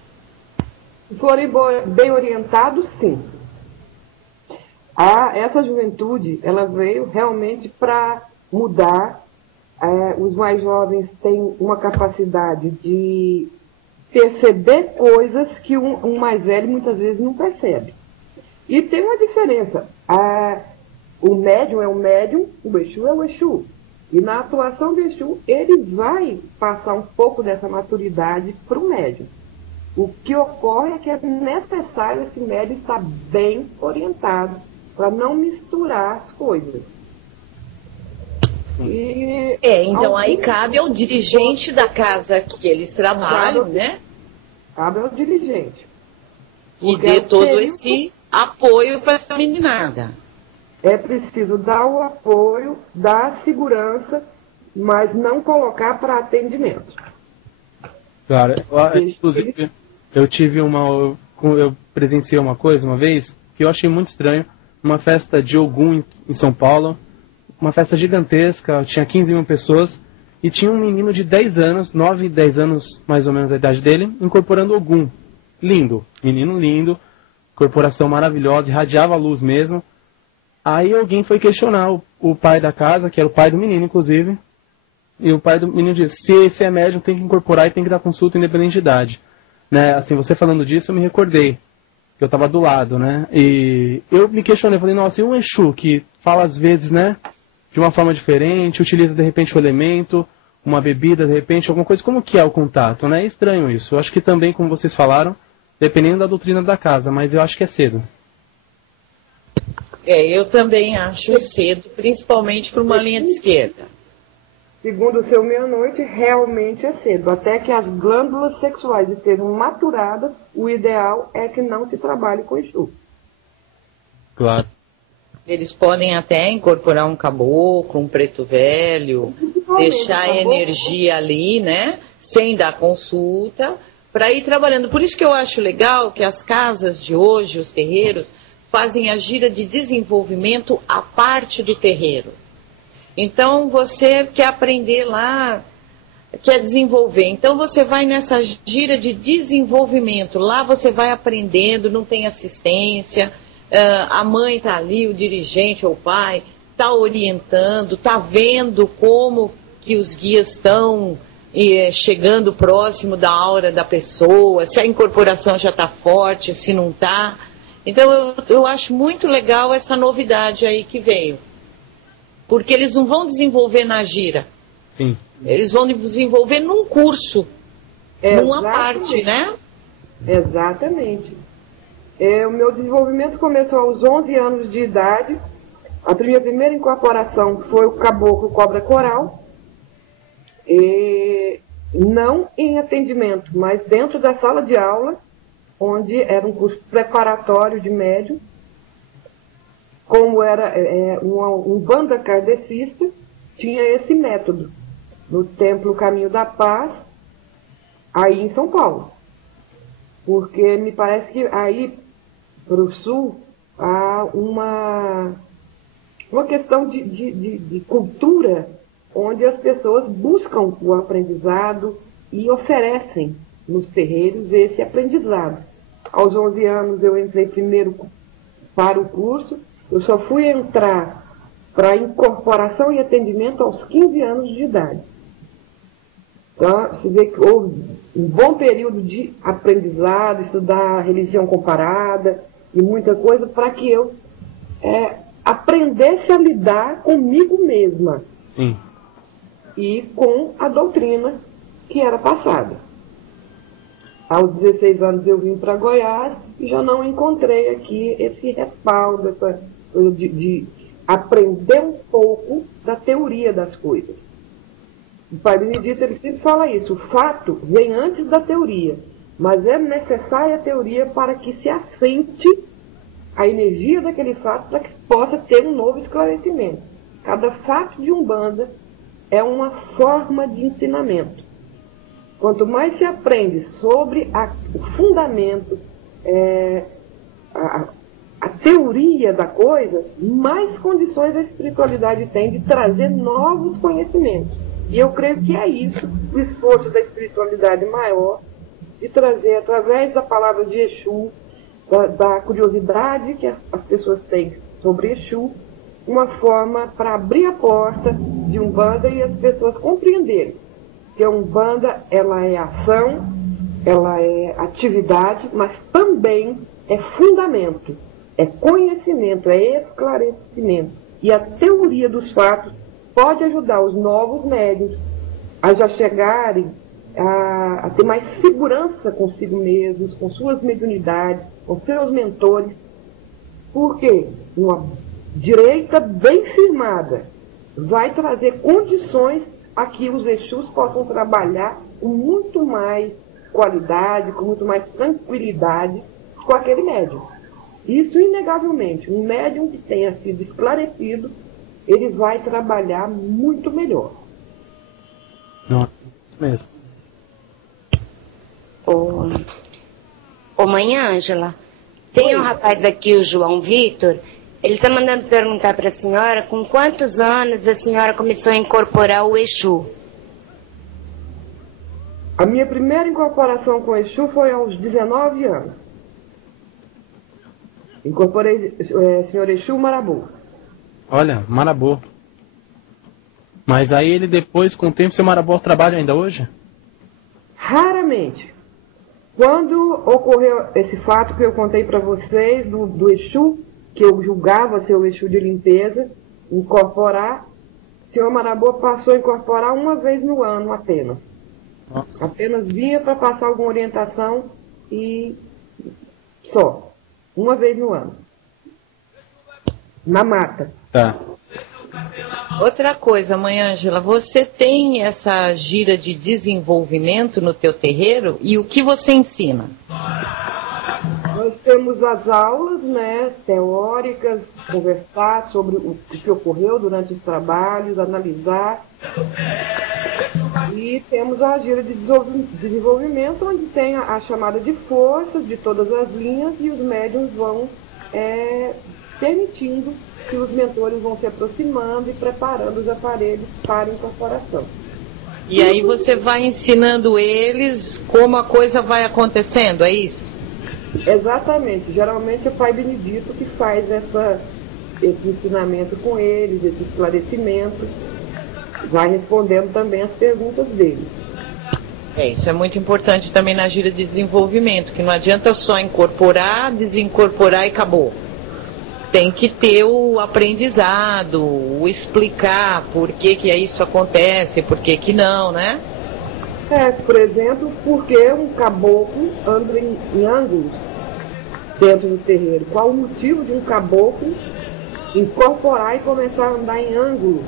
Se forem bem orientados, sim. Essa juventude, ela veio realmente para mudar. Os mais jovens têm uma capacidade de perceber coisas que um mais velho muitas vezes não percebe. E tem uma diferença. O médium é o médium, o Exu é o Exu. E na atuação do Exu, ele vai passar um pouco dessa maturidade para o médium. O que ocorre é que é necessário esse médium estar bem orientado para não misturar as coisas. Então aí cabe ao dirigente da casa que eles trabalham, né? Cabe ao dirigente. Que dê todo esse apoio para essa meninada. É preciso dar o apoio, dar a segurança, mas não colocar para atendimento. Claro, inclusive eu presenciei uma coisa uma vez que eu achei muito estranho, uma festa de Ogum em São Paulo, uma festa gigantesca, tinha 15 mil pessoas, e tinha um menino de 10 anos, 9, 10 anos mais ou menos a idade dele, incorporando Ogum. Lindo, menino lindo, corporação maravilhosa, irradiava a luz mesmo. Aí alguém foi questionar o pai da casa, que era o pai do menino, inclusive, e o pai do menino disse, se é médium tem que incorporar e tem que dar consulta independente de idade. Né? Assim, você falando disso, eu me recordei, que eu estava do lado, né? E eu me questionei, falei, nossa, e um Exu que fala às vezes, né, de uma forma diferente, utiliza de repente o elemento, uma bebida, de repente, alguma coisa, como que é o contato, né? É estranho isso. Eu acho que também, como vocês falaram, dependendo da doutrina da casa, mas eu acho que é cedo. Eu também acho cedo, principalmente para uma linha de esquerda. Segundo o seu Meia-Noite, realmente é cedo. Até que as glândulas sexuais estejam maturadas, o ideal é que não se trabalhe com Exu. Claro. Eles podem até incorporar um caboclo, um preto velho, deixar a energia ali, né? Sem dar consulta, para ir trabalhando. Por isso que eu acho legal que as casas de hoje, os terreiros, fazem a gira de desenvolvimento à parte do terreiro. Então, você quer aprender lá, quer desenvolver. Então, você vai nessa gira de desenvolvimento. Lá você vai aprendendo, não tem assistência. A mãe está ali, o dirigente ou o pai está orientando, está vendo como que os guias estão chegando próximo da aura da pessoa, se a incorporação já está forte, se não está. Então, eu acho muito legal essa novidade aí que veio. Porque eles não vão desenvolver na gira. Sim. Eles vão desenvolver num curso, numa parte, né? Exatamente. O meu desenvolvimento começou aos 11 anos de idade, A minha primeira incorporação foi o caboclo cobra coral, e não em atendimento, mas dentro da sala de aula, onde era um curso preparatório de médium, como era um banda kardecista, tinha esse método, no Templo Caminho da Paz, aí em São Paulo. Porque me parece que aí, para o sul, há uma questão de cultura, onde as pessoas buscam o aprendizado e oferecem nos terreiros esse aprendizado. Aos 11 anos eu entrei primeiro para o curso, eu só fui entrar para incorporação e atendimento aos 15 anos de idade. Então, você vê que houve um bom período de aprendizado, estudar religião comparada e muita coisa, para que eu aprendesse a lidar comigo mesma. Sim. E com a doutrina que era passada. Aos 16 anos eu vim para Goiás e já não encontrei aqui esse respaldo, essa coisa de aprender um pouco da teoria das coisas. O Pai Benedito, ele sempre fala isso, o fato vem antes da teoria, mas é necessária a teoria para que se assente a energia daquele fato, para que possa ter um novo esclarecimento. Cada fato de Umbanda é uma forma de ensinamento. Quanto mais se aprende sobre o fundamento, a teoria da coisa, mais condições a espiritualidade tem de trazer novos conhecimentos. E eu creio que é isso, o esforço da espiritualidade maior, de trazer, através da palavra de Exu, da curiosidade que as pessoas têm sobre Exu, uma forma para abrir a porta de Umbanda e as pessoas compreenderem que a Umbanda, ela é ação, ela é atividade, mas também é fundamento, é conhecimento, é esclarecimento. E a teoria dos fatos pode ajudar os novos médiuns a já chegarem a ter mais segurança consigo mesmos, com suas mediunidades, com seus mentores. Porque uma direita bem firmada vai trazer condições a que os Exus possam trabalhar com muito mais qualidade, com muito mais tranquilidade com aquele médium. Isso, inegavelmente, um médium que tenha sido esclarecido, ele vai trabalhar muito melhor. Nossa, mesmo. Ô mãe Ângela, tem um rapaz aqui, o João Vitor, ele está mandando perguntar para a senhora com quantos anos a senhora começou a incorporar o Exu? A minha primeira incorporação com o Exu foi aos 19 anos. Incorporei senhor Exu Marabu. Olha, Marabô. Mas aí ele depois, com o tempo, seu Marabô trabalha ainda hoje? Raramente. Quando ocorreu esse fato que eu contei para vocês, do Exu, que eu julgava ser o Exu de limpeza, incorporar, o senhor Marabô passou a incorporar uma vez no ano apenas. Nossa. Apenas vinha para passar alguma orientação e só. Uma vez no ano. Na mata. Tá. Outra coisa, mãe Ângela, você tem essa gira de desenvolvimento no teu terreiro e o que você ensina? Nós temos as aulas, né, teóricas, conversar sobre o que ocorreu durante os trabalhos, analisar. E temos a gira de desenvolvimento, onde tem a chamada de forças de todas as linhas e os médiuns vão permitindo que os mentores vão se aproximando e preparando os aparelhos para a incorporação. E aí você vai ensinando eles como a coisa vai acontecendo, é isso? Exatamente. Geralmente é o Pai Benedito que faz esse ensinamento com eles, esse esclarecimento. Vai respondendo também as perguntas deles. Isso é muito importante também na gira de desenvolvimento, que não adianta só incorporar, desincorporar e acabou. Tem que ter o aprendizado, o explicar por que isso acontece, por que não, né? Por exemplo, porque um caboclo anda em ângulos dentro do terreiro. Qual o motivo de um caboclo incorporar e começar a andar em ângulos,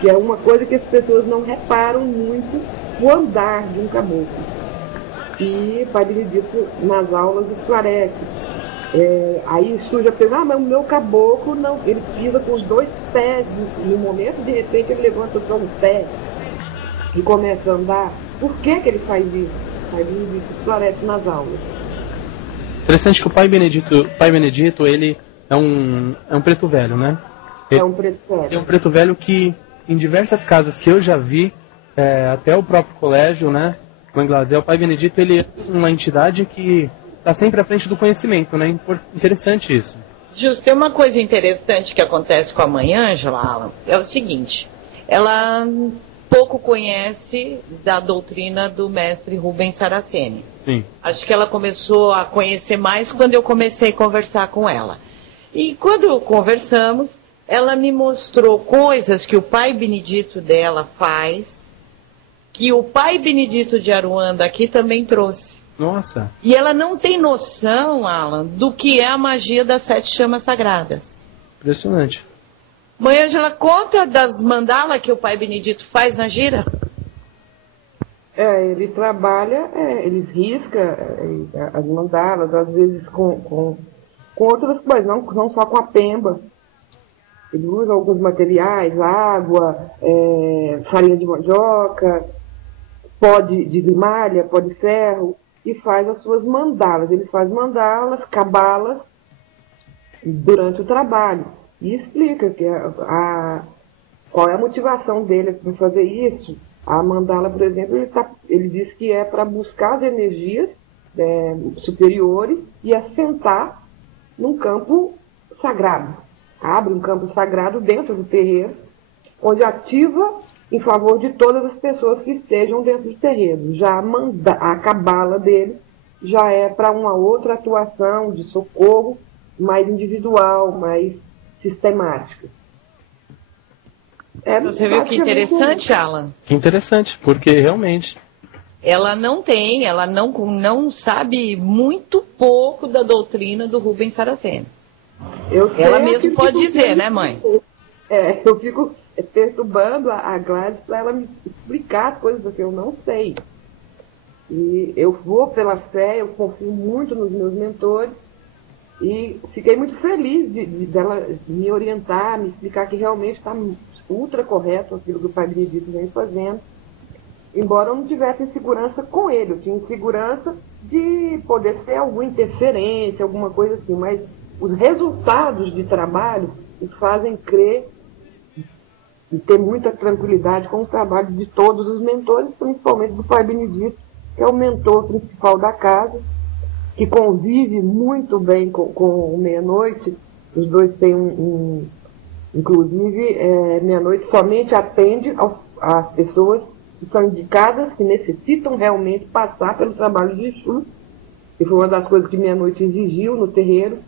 que é uma coisa que as pessoas não reparam muito, o andar de um caboclo. E Pai Benedito nas aulas esclarece. Aí surge a pergunta, mas o meu caboclo não, ele pisa com os 2 pés, no momento de repente ele levanta só um pé e começa a andar. Por que ele faz isso? Pai Benedito esclarece nas aulas. Interessante que o Pai Benedito, ele é um preto velho, né? É um preto velho. É um preto velho que, em diversas casas que eu já vi, até o próprio colégio, né? O Anglazel, o Pai Benedito, ele é uma entidade que está sempre à frente do conhecimento, né? Interessante isso. Justo, tem uma coisa interessante que acontece com a mãe Ângela, Alan, é o seguinte, ela pouco conhece da doutrina do mestre Rubens Saraceni. Sim. Acho que ela começou a conhecer mais quando eu comecei a conversar com ela. E quando conversamos, ela me mostrou coisas que o Pai Benedito dela faz, que o Pai Benedito de Aruanda aqui também trouxe. Nossa. E ela não tem noção, Alan, do que é a magia das 7 chamas sagradas. Impressionante. Mãe Ângela, conta das mandalas que o Pai Benedito faz na gira? Ele trabalha, ele risca as mandalas, às vezes com outras coisas, não só com a pemba. Ele usa alguns materiais, água, farinha de mandioca, pó de limalha, pó de ferro, e faz as suas mandalas. Ele faz mandalas, cabalas, durante o trabalho. E explica qual é a motivação dele para fazer isso. A mandala, por exemplo, ele diz que é para buscar as energias superiores e assentar num campo sagrado. Abre um campo sagrado dentro do terreiro, onde ativa em favor de todas as pessoas que estejam dentro do terreiro. Já a cabala dele já é para uma outra atuação de socorro mais individual, mais sistemática. Você viu que interessante, Alan? Que interessante, porque realmente ela não sabe muito pouco da doutrina do Rubens Saraceni. Ela mesmo pode dizer, né, mãe? Eu fico perturbando a Gladys para ela me explicar as coisas que eu não sei. E eu vou pela fé, eu confio muito nos meus mentores e fiquei muito feliz dela me orientar, me explicar que realmente está ultra correto aquilo que o Pai Benedito vem fazendo. Embora eu não tivesse insegurança com ele, eu tinha insegurança de poder ser alguma interferência, alguma coisa assim, mas os resultados de trabalho nos fazem crer e ter muita tranquilidade com o trabalho de todos os mentores, principalmente do Pai Benedito, que é o mentor principal da casa, que convive muito bem com o Meia-Noite. Os dois têm inclusive, Meia-Noite somente atende às pessoas que são indicadas, que necessitam realmente passar pelo trabalho de Exu, que foi uma das coisas que Meia-Noite exigiu no terreiro.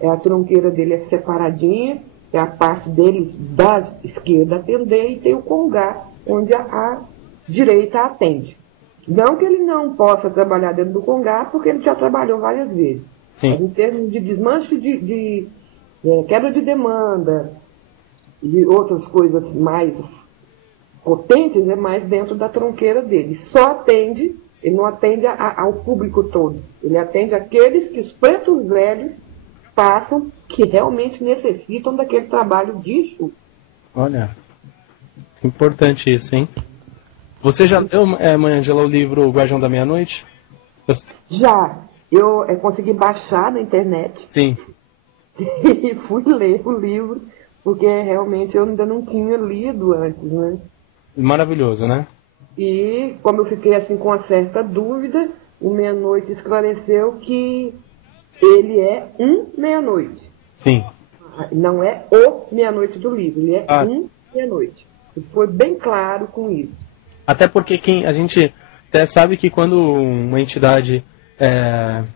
A tronqueira dele é separadinha, é a parte dele da esquerda atender, e tem o congá, onde a direita atende. Não que ele não possa trabalhar dentro do congá, porque ele já trabalhou várias vezes. Sim. Mas em termos de desmanche de quebra de demanda e outras coisas mais potentes, é mais dentro da tronqueira dele. Só atende, ele não atende ao público todo. Ele atende aqueles que os pretos velhos passam, que realmente necessitam daquele trabalho de Exu. Olha, importante isso, hein? Você já leu, mãe Ângela, o livro O Guardião da Meia-Noite? Já. Eu consegui baixar na internet. Sim. E fui ler o livro, porque realmente eu ainda não tinha lido antes, né? Maravilhoso, né? E como eu fiquei assim com uma certa dúvida, o Meia-Noite esclareceu que ele é Meia-Noite. Sim. Não é o Meia-Noite do livro, ele é Meia-Noite. Ele foi bem claro com isso. Até porque a gente até sabe que quando uma entidade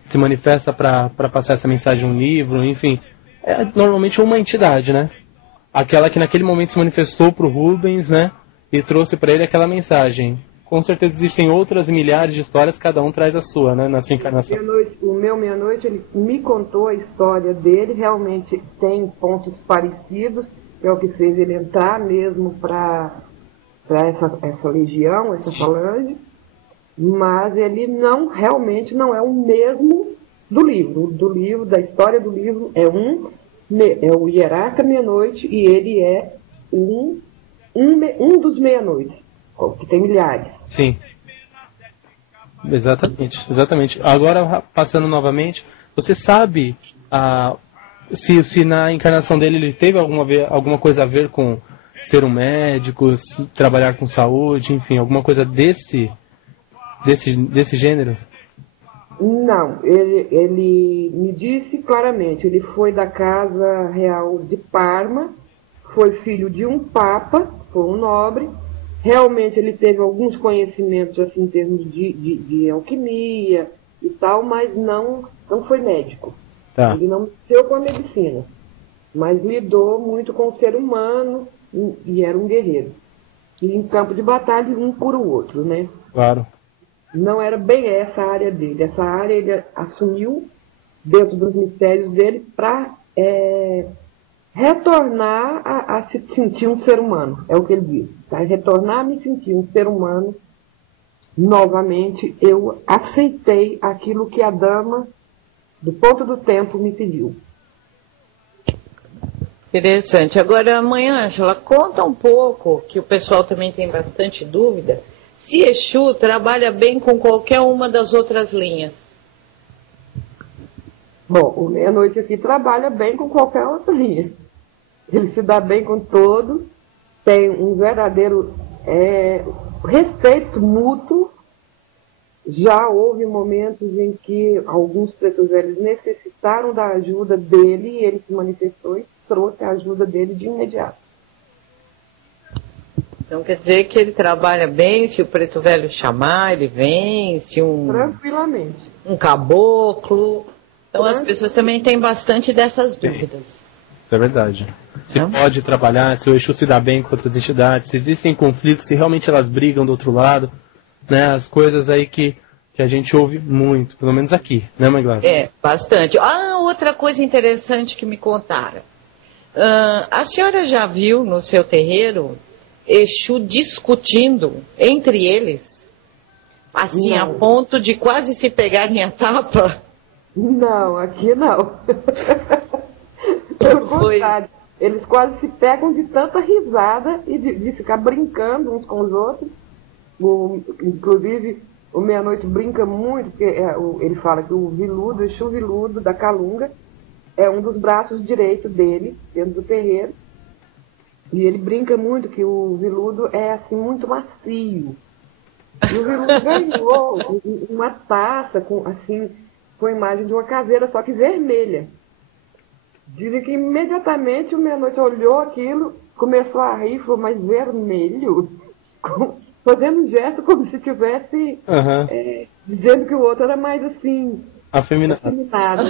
se manifesta para passar essa mensagem em um livro, enfim, é normalmente uma entidade, né? Aquela que naquele momento se manifestou para o Rubens, né? E trouxe para ele aquela mensagem. com certeza existem outras milhares de histórias, cada um traz a sua, né, na sua encarnação. O meu Meia-Noite, ele me contou a história dele, realmente tem pontos parecidos, é o que fez ele entrar mesmo para essa legião, essa falange, mas ele realmente não é o mesmo do livro, da história do livro, é o hierarca Meia-Noite e ele é um dos Meia-Noites, que tem milhares. Sim. Exatamente. Agora, passando novamente, você sabe se na encarnação dele ele teve alguma coisa a ver com ser um médico, trabalhar com saúde, enfim, alguma coisa desse gênero? Não, ele me disse claramente, ele foi da casa real de Parma, foi filho de um papa, foi um nobre, realmente ele teve alguns conhecimentos assim, em termos de alquimia e tal, mas não foi médico. Tá. Ele não mexeu com a medicina, mas lidou muito com o ser humano e era um guerreiro. E em campo de batalha, um por o outro, né? Claro. Não era bem essa a área dele. Essa área ele assumiu dentro dos mistérios dele para retornar a se sentir um ser humano. É o que ele diz. Para retornar a me sentir um ser humano, novamente eu aceitei aquilo que a dama do ponto do tempo me pediu. Interessante. Agora, mãe Ângela, conta um pouco, que o pessoal também tem bastante dúvida, se Exu trabalha bem com qualquer uma das outras linhas. Bom, o Meia-Noite aqui trabalha bem com qualquer outra linha. Ele se dá bem com todos, tem um verdadeiro respeito mútuo. Já houve momentos em que alguns pretos velhos necessitaram da ajuda dele e ele se manifestou e trouxe a ajuda dele de imediato. Então quer dizer que ele trabalha bem, se o preto velho chamar, ele vem, se tranquilamente. Um caboclo. Então as pessoas também têm bastante dessas dúvidas. Isso é verdade. Se pode trabalhar, se o Exu se dá bem com outras entidades, se existem conflitos, se realmente elas brigam do outro lado, né? As coisas aí que a gente ouve muito, pelo menos aqui, né, mãe Glória? Bastante. Outra coisa interessante que me contaram. A senhora já viu no seu terreiro Exu discutindo entre eles? Assim, não. A ponto de quase se pegarem a tapa? Não, aqui não. Pelo contrário, eles quase se pegam de tanta risada e de ficar brincando uns com os outros. Inclusive, o Meia-Noite brinca muito, porque ele fala que o Viludo, o Exu Viludo da Calunga, é um dos braços direitos dele, dentro do terreiro. E ele brinca muito que o Viludo é assim, muito macio. E o Viludo ganhou uma taça com a imagem de uma caveira, só que vermelha. Dizem que imediatamente o Meia-Noite olhou aquilo, começou a rir, falou, mas vermelho? Fazendo um gesto como se estivesse dizendo que o outro era mais assim, afeminado.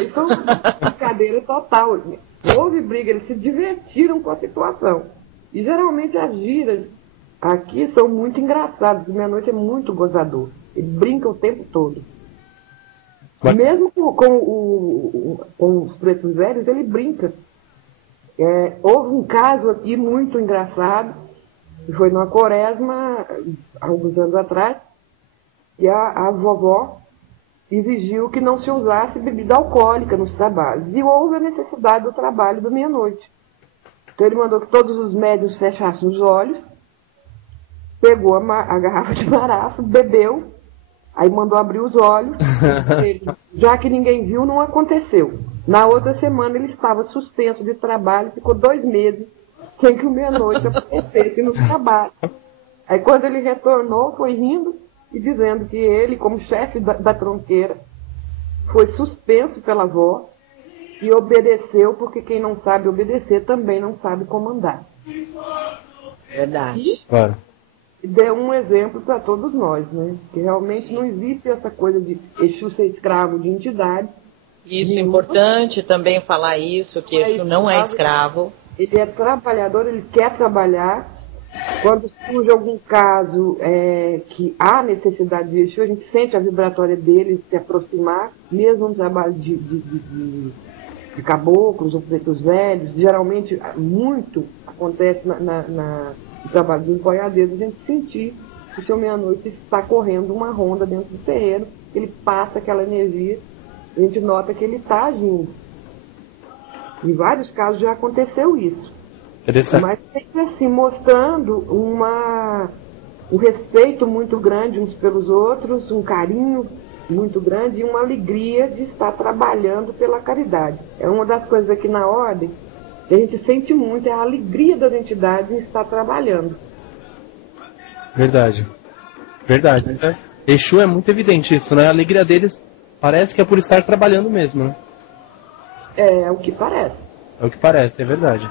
E foi uma brincadeira total. Houve briga, eles se divertiram com a situação. E geralmente as giras aqui são muito engraçadas. O Meia-Noite é muito gozador. Ele brinca o tempo todo. Mesmo com os pretos velhos, ele brinca. Houve um caso aqui muito engraçado, que foi numa quaresma, há alguns anos atrás, e a vovó exigiu que não se usasse bebida alcoólica nos trabalhos. E houve a necessidade do trabalho do Meia-Noite. Então ele mandou que todos os médiuns fechassem os olhos, pegou a garrafa de marafa, bebeu, aí mandou abrir os olhos, já que ninguém viu, não aconteceu. Na outra semana ele estava suspenso de trabalho, ficou 2 meses sem que o Meia-Noite aparecesse no trabalho. Aí quando ele retornou, foi rindo e dizendo que ele, como chefe da tronqueira, foi suspenso pela avó e obedeceu, porque quem não sabe obedecer também não sabe comandar. Verdade. Claro. E deu um exemplo para todos nós, né? Que realmente não existe essa coisa de Exu ser escravo de entidade. Isso é importante também falar isso, que Exu não é escravo. Ele é trabalhador, ele quer trabalhar, Quando surge algum caso que há necessidade de Exu, a gente sente a vibratória deles se aproximar, mesmo no trabalho de caboclos ou pretos velhos. Geralmente, muito acontece no trabalho dos boiadeiros, a gente sentir que o seu meia-noite está correndo uma ronda dentro do terreiro, ele passa aquela energia, a gente nota que ele está agindo. Em vários casos já aconteceu isso. Mas sempre assim, mostrando um respeito muito grande uns pelos outros, um carinho muito grande e uma alegria de estar trabalhando pela caridade. É uma das coisas aqui na Ordem que a gente sente muito, é a alegria das entidades em estar trabalhando. Verdade. Né? Exu é muito evidente isso, né? A alegria deles parece que é por estar trabalhando mesmo, né? É o que parece. É o que parece, é verdade.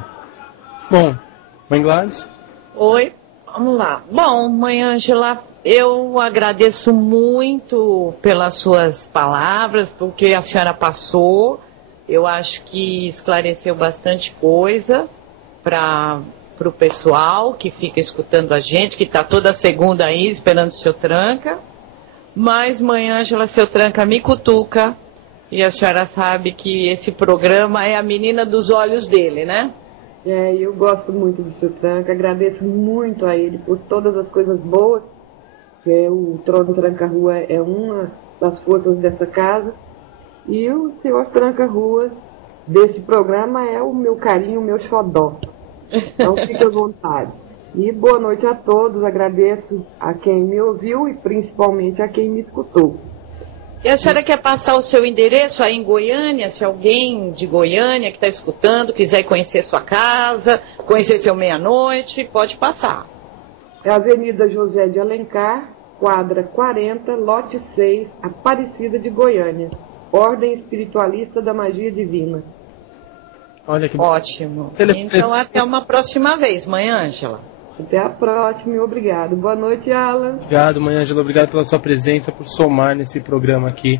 Bom, Mãe Gladys? Oi, vamos lá. Bom, Mãe Ângela, eu agradeço muito pelas suas palavras, porque a senhora passou. Eu acho que esclareceu bastante coisa para o pessoal que fica escutando a gente, que está toda segunda aí esperando o seu tranca. Mas, Mãe Ângela, seu tranca me cutuca. E a senhora sabe que esse programa é a menina dos olhos dele, né? Eu gosto muito do seu tranca, agradeço muito a ele por todas as coisas boas, que o Trono Tranca-Rua é uma das forças dessa casa, e o senhor Tranca-Rua desse programa é o meu carinho, o meu xodó. Então fique à vontade. E boa noite a todos, agradeço a quem me ouviu e principalmente a quem me escutou. E a senhora quer passar o seu endereço aí em Goiânia? Se alguém de Goiânia que está escutando quiser conhecer sua casa, conhecer seu meia-noite, pode passar. É a Avenida José de Alencar, quadra 40, lote 6, Aparecida de Goiânia. Ordem Espiritualista da Magia Divina. Olha que ótimo. Então até uma próxima vez, Mãe Ângela. Até a próxima e obrigado. Boa noite, Alan. Obrigado, Mãe Ângela. Obrigado pela sua presença, por somar nesse programa aqui.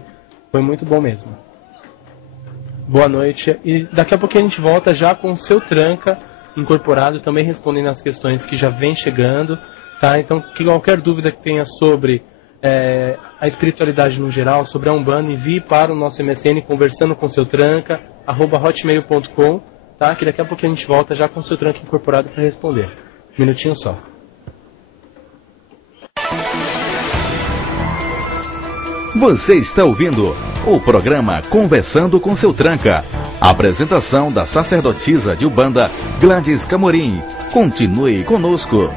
Foi muito bom mesmo. Boa noite. E daqui a pouquinho a gente volta já com o seu tranca incorporado, também respondendo as questões que já vem chegando. Tá? Então, qualquer dúvida que tenha sobre a espiritualidade no geral, sobre a Umbanda, envie para o nosso MSN conversando com seu tranca, @hotmail.com, tá? Que daqui a pouquinho a gente volta já com o seu tranca incorporado para responder. Um minutinho só. Você está ouvindo o programa Conversando com seu Tranca. Apresentação da sacerdotisa de Umbanda, Gladys Camorim. Continue conosco.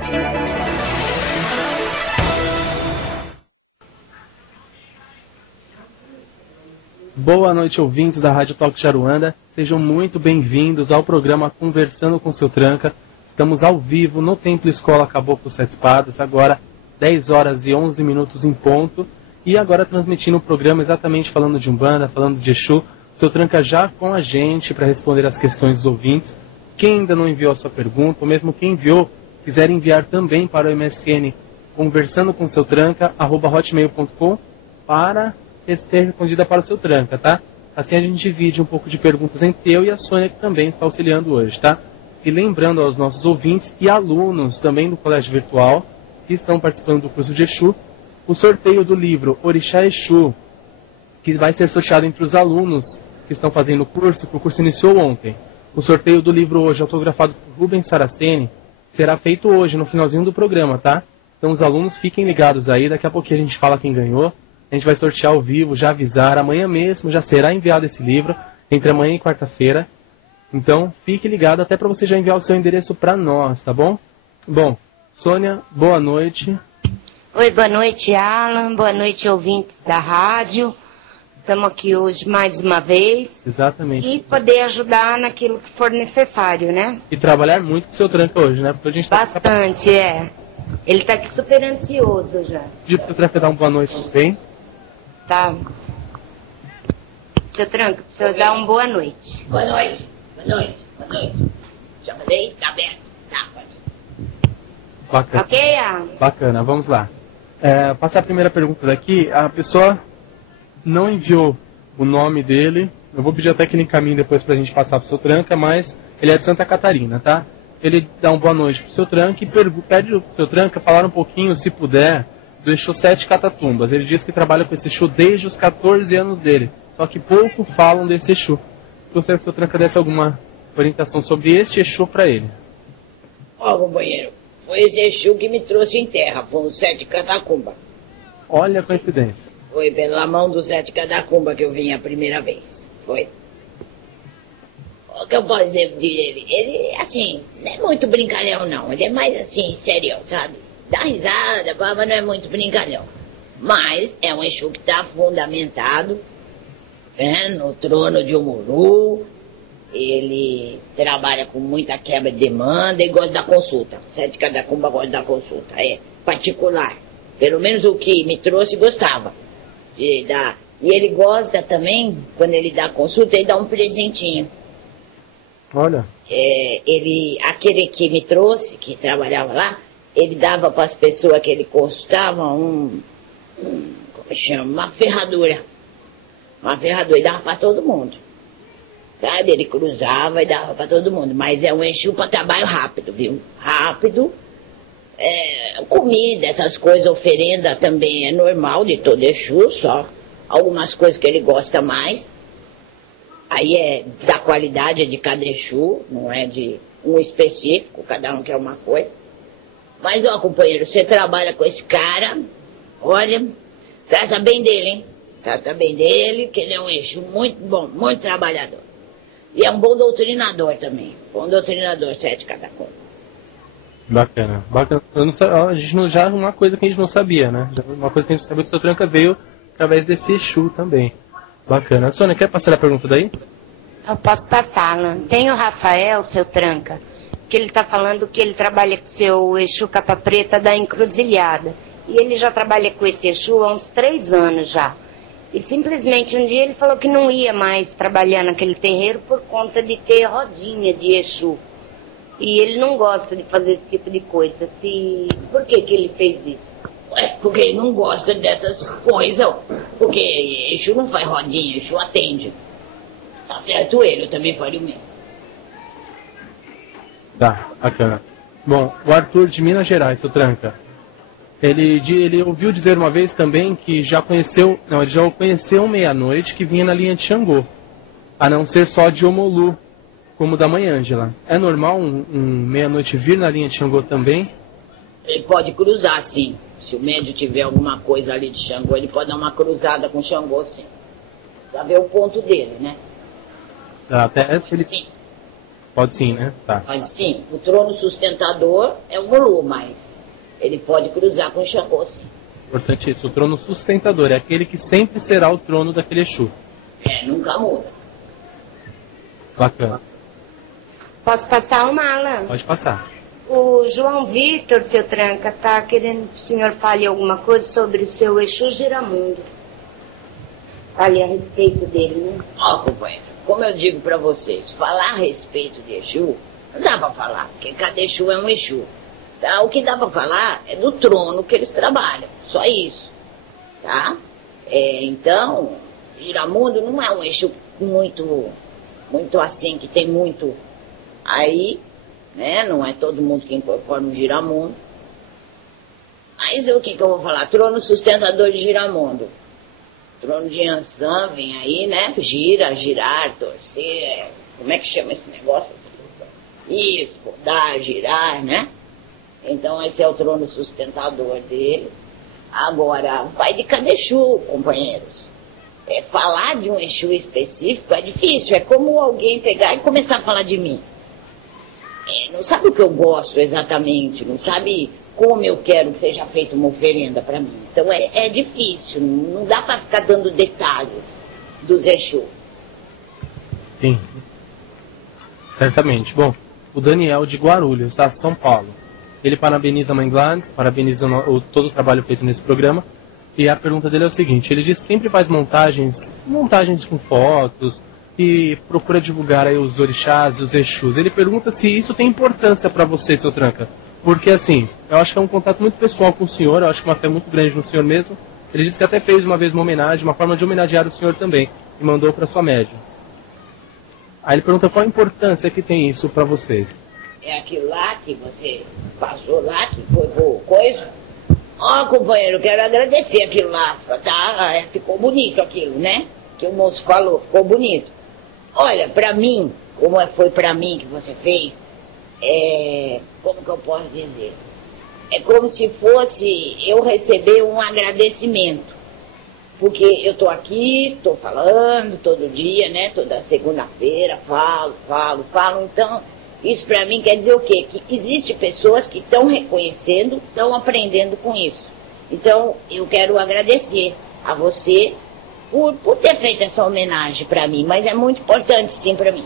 Boa noite, ouvintes da Rádio Talk de Aruanda. Sejam muito bem-vindos ao programa Conversando com seu Tranca. Estamos ao vivo no Templo Escola Caboclo Sete Espadas, agora 10 horas e 11 minutos em ponto. E agora transmitindo o programa exatamente falando de Umbanda, falando de Exu. Seu tranca já com a gente para responder as questões dos ouvintes. Quem ainda não enviou a sua pergunta, ou mesmo quem enviou, quiser enviar também para o MSN conversando com seu tranca, @hotmail.com, para ser respondida para o seu tranca, tá? Assim a gente divide um pouco de perguntas entre eu e a Sônia, que também está auxiliando hoje, tá? E lembrando aos nossos ouvintes e alunos também do Colégio Virtual, que estão participando do curso de Exu, o sorteio do livro Orixá Exu, que vai ser sorteado entre os alunos que estão fazendo o curso, que o curso iniciou ontem. O sorteio do livro hoje, autografado por Rubens Saraceni, será feito hoje, no finalzinho do programa, tá? Então os alunos fiquem ligados aí, daqui a pouquinho a gente fala quem ganhou. A gente vai sortear ao vivo, já avisar, amanhã mesmo já será enviado esse livro, entre amanhã e quarta-feira. Então, fique ligado até para você já enviar o seu endereço para nós, tá bom? Bom, Sônia, boa noite. Oi, boa noite, Alan. Boa noite, ouvintes da rádio. Estamos aqui hoje mais uma vez. Exatamente. E poder ajudar naquilo que for necessário, né? E trabalhar muito com o seu tranca hoje, né? Porque a gente bastante, Ele está aqui super ansioso já. Pedir para o seu tranca dar uma boa noite também. Tá. Seu tranca, o senhor dá uma boa noite. Boa noite. Boa noite. Boa noite. Já falei? Tá aberto. Tá, pode. Bacana. Ok, Alan? Bacana, vamos lá. Passar a primeira pergunta daqui. A pessoa não enviou o nome dele. Eu vou pedir até que ele encaminhe depois pra gente passar pro seu tranca, mas ele é de Santa Catarina, tá? ele dá uma boa noite pro seu Tranca e pede pro seu Tranca falar um pouquinho, se puder, do Exu Sete Catatumbas. Ele diz que trabalha com esse Exu desde os 14 anos dele, só que pouco falam desse Exu. Gostaria que o seu Tranca desse alguma orientação sobre este Exu para ele. Ó, companheiro, foi esse Exu que me trouxe em terra, foi o Sete Catacumba. Olha a coincidência. Foi pela mão do Sete Catacumba que eu vim a primeira vez. Foi. O que eu posso dizer dele? Ele, assim, não é muito brincalhão, não. Ele é mais, assim, sério, sabe? Dá risada, mas não é muito brincalhão. Mas é um Exu que está fundamentado, né, no trono de Omuru. Ele trabalha com muita quebra de demanda e gosta da consulta. Sete Catacumba gosta da consulta, é particular. Pelo menos o que me trouxe gostava de dar. E ele gosta também, quando ele dá consulta, ele dá um presentinho. Olha. Aquele que me trouxe, que trabalhava lá, ele dava para as pessoas que ele consultava como chama? Uma ferradura. Uma ferradura, e dava para todo mundo. Sabe, ele cruzava e dava para todo mundo. Mas é um Exu para trabalho rápido, viu? Rápido. Comida, essas coisas, oferenda também é normal de todo Exu, só algumas coisas que ele gosta mais. Aí é da qualidade de cada Exu, não é de um específico, cada um quer uma coisa. Mas, ó, companheiro, você trabalha com esse cara, olha, trata bem dele, hein? Trata bem dele, que ele é um Exu muito bom, muito trabalhador. E é um bom doutrinador também, bom doutrinador, Sete Catacumba. Bacana, bacana. Já uma coisa que a gente não sabia, né? Uma coisa que a gente sabia que o seu Tranca veio através desse Exu também. Bacana. Sônia, quer passar a pergunta daí? Eu posso passá-la. Tem o Rafael, seu Tranca, que ele está falando que ele trabalha com o seu Exu Capa Preta da Encruzilhada. E ele já trabalha com esse Exu há uns 3 anos já. E simplesmente um dia ele falou que não ia mais trabalhar naquele terreiro por conta de ter rodinha de Exu. E ele não gosta de fazer esse tipo de coisa. Por que ele fez isso? Porque ele não gosta dessas coisas. Porque Exu não faz rodinha, Exu atende. Tá certo ele, eu também faria o mesmo. Tá, bacana. Bom, o Arthur de Minas Gerais, seu Tranca. Ele ouviu dizer uma vez também que ele já conheceu um meia-noite que vinha na linha de Xangô. A não ser só de Omolu, como da Mãe Ângela. É normal um meia-noite vir na linha de Xangô também? Ele pode cruzar, sim. Se o médium tiver alguma coisa ali de Xangô, ele pode dar uma cruzada com Xangô, sim. Pra ver o ponto dele, né? Até se ele... Sim. Pode sim, né? Tá. Pode sim. O trono sustentador é o Omolu, mas ele pode cruzar com Xangô, sim. Importante isso. O trono sustentador é aquele que sempre será o trono daquele Exu. Nunca muda. Bacana. Posso passar uma, Alan? Pode passar. O João Vitor, seu Tranca, tá querendo que o senhor fale alguma coisa sobre o seu Exu Giramundo. Fale a respeito dele, né? Ó, companheiro, como eu digo pra vocês, falar a respeito de Exu, não dá pra falar, porque cada Exu é um Exu. Tá? O que dá pra falar é do trono que eles trabalham, só isso. Tá? Então, Giramundo não é um Exu muito assim, que tem muito aí, né? Não é todo mundo que incorpora um Giramundo. Mas o que eu vou falar? Trono sustentador de Giramundo. Trono de Yansan vem aí, né? Girar, torcer. Como é que chama esse negócio? Isso, rodar, girar, né? Então esse é o trono sustentador dele. Agora, vai de cada Exu, companheiros. Falar de um Exu específico é difícil. É como alguém pegar e começar a falar de mim. Não sabe o que eu gosto exatamente, não sabe como eu quero que seja feita uma oferenda para mim. Então é difícil, não dá para ficar dando detalhes dos Exu. Sim, certamente. Bom, o Daniel de Guarulhos, tá? São Paulo. Ele parabeniza a Mãe Gladys, parabeniza todo o trabalho feito nesse programa. E a pergunta dele é o seguinte: ele diz que sempre faz montagens com fotos e procura divulgar aí os orixás e os Exus. Ele pergunta se isso tem importância para você, seu Tranca. Porque assim, eu acho que é um contato muito pessoal com o senhor, eu acho que uma fé muito grande no senhor mesmo. Ele disse que até fez uma vez uma homenagem, uma forma de homenagear o senhor também, e mandou para sua médium. Aí ele pergunta qual a importância que tem isso para vocês. É aquilo lá que você passou lá, que foi por coisa? Ó, companheiro, quero agradecer aquilo lá. Tá, ficou bonito aquilo, né? Que o moço falou, ficou bonito. Olha, pra mim, como foi pra mim que você fez, como que eu posso dizer? É como se fosse eu receber um agradecimento. Porque eu tô aqui, tô falando todo dia, né? Toda segunda-feira, falo. Então, isso pra mim quer dizer o quê? Que existem pessoas que estão reconhecendo, estão aprendendo com isso. Então, eu quero agradecer a você por ter feito essa homenagem pra mim. Mas é muito importante, sim, pra mim.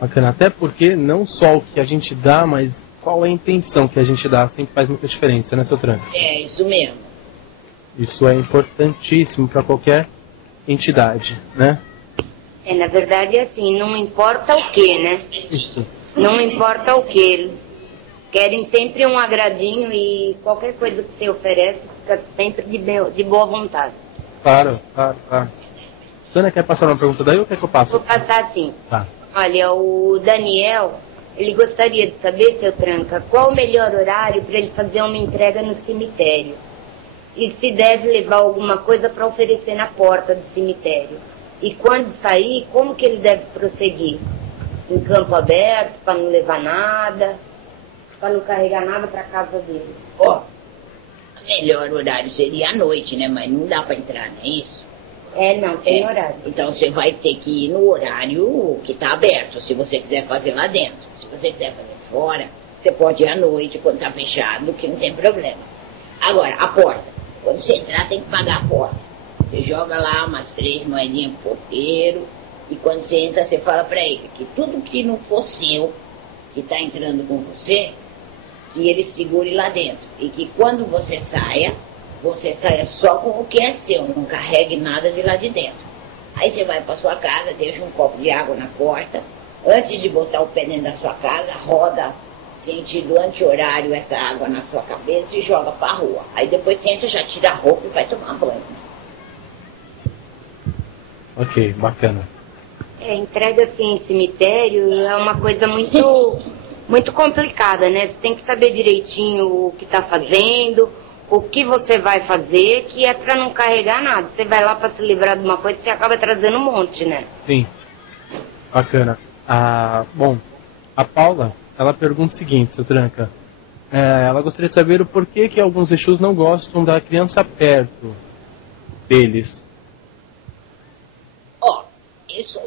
Bacana, até porque não só o que a gente dá, mas qual é a intenção que a gente dá sempre faz muita diferença, né, seu Tranca? É, isso mesmo. Isso é importantíssimo para qualquer entidade, né? Na verdade, assim, não importa o que, né? Isso. Não importa o que, eles querem sempre um agradinho e qualquer coisa que você oferece fica sempre de boa vontade. Claro. Sônia, quer passar uma pergunta daí ou quer que eu passe? Vou passar assim. Tá. Olha, o Daniel, ele gostaria de saber, seu Tranca, qual o melhor horário para ele fazer uma entrega no cemitério. E se deve levar alguma coisa para oferecer na porta do cemitério. E quando sair, como que ele deve prosseguir? Em campo aberto, para não levar nada, para não carregar nada para casa dele. Ó, o melhor horário seria à noite, né? Mas não dá para entrar, não é isso? Não, tem horário. Então você vai ter que ir no horário que está aberto, se você quiser fazer lá dentro. Se você quiser fazer fora, você pode ir à noite, quando está fechado, que não tem problema. Agora, a porta. Quando você entrar, tem que pagar a porta. Você joga lá umas 3 moedinhas pro porteiro, e quando você entra, você fala para ele que tudo que não for seu, que está entrando com você, que ele segure lá dentro. E que quando você saia só com o que é seu, não carregue nada de lá de dentro. Aí você vai para sua casa, deixa um copo de água na porta, antes de botar o pé dentro da sua casa, roda sentido anti-horário essa água na sua cabeça e joga pra rua. Aí depois você entra, já tira a roupa e vai tomar banho. Ok, bacana. Entrega assim em cemitério é uma coisa muito complicada, né? Você tem que saber direitinho o que está fazendo, o que você vai fazer, que é para não carregar nada. Você vai lá para se livrar de uma coisa, você acaba trazendo um monte, né? Sim, bacana. Bom, a Paula, ela pergunta o seguinte, seu Tranca. Ela gostaria de saber o porquê que alguns Exus não gostam da criança perto deles. Isso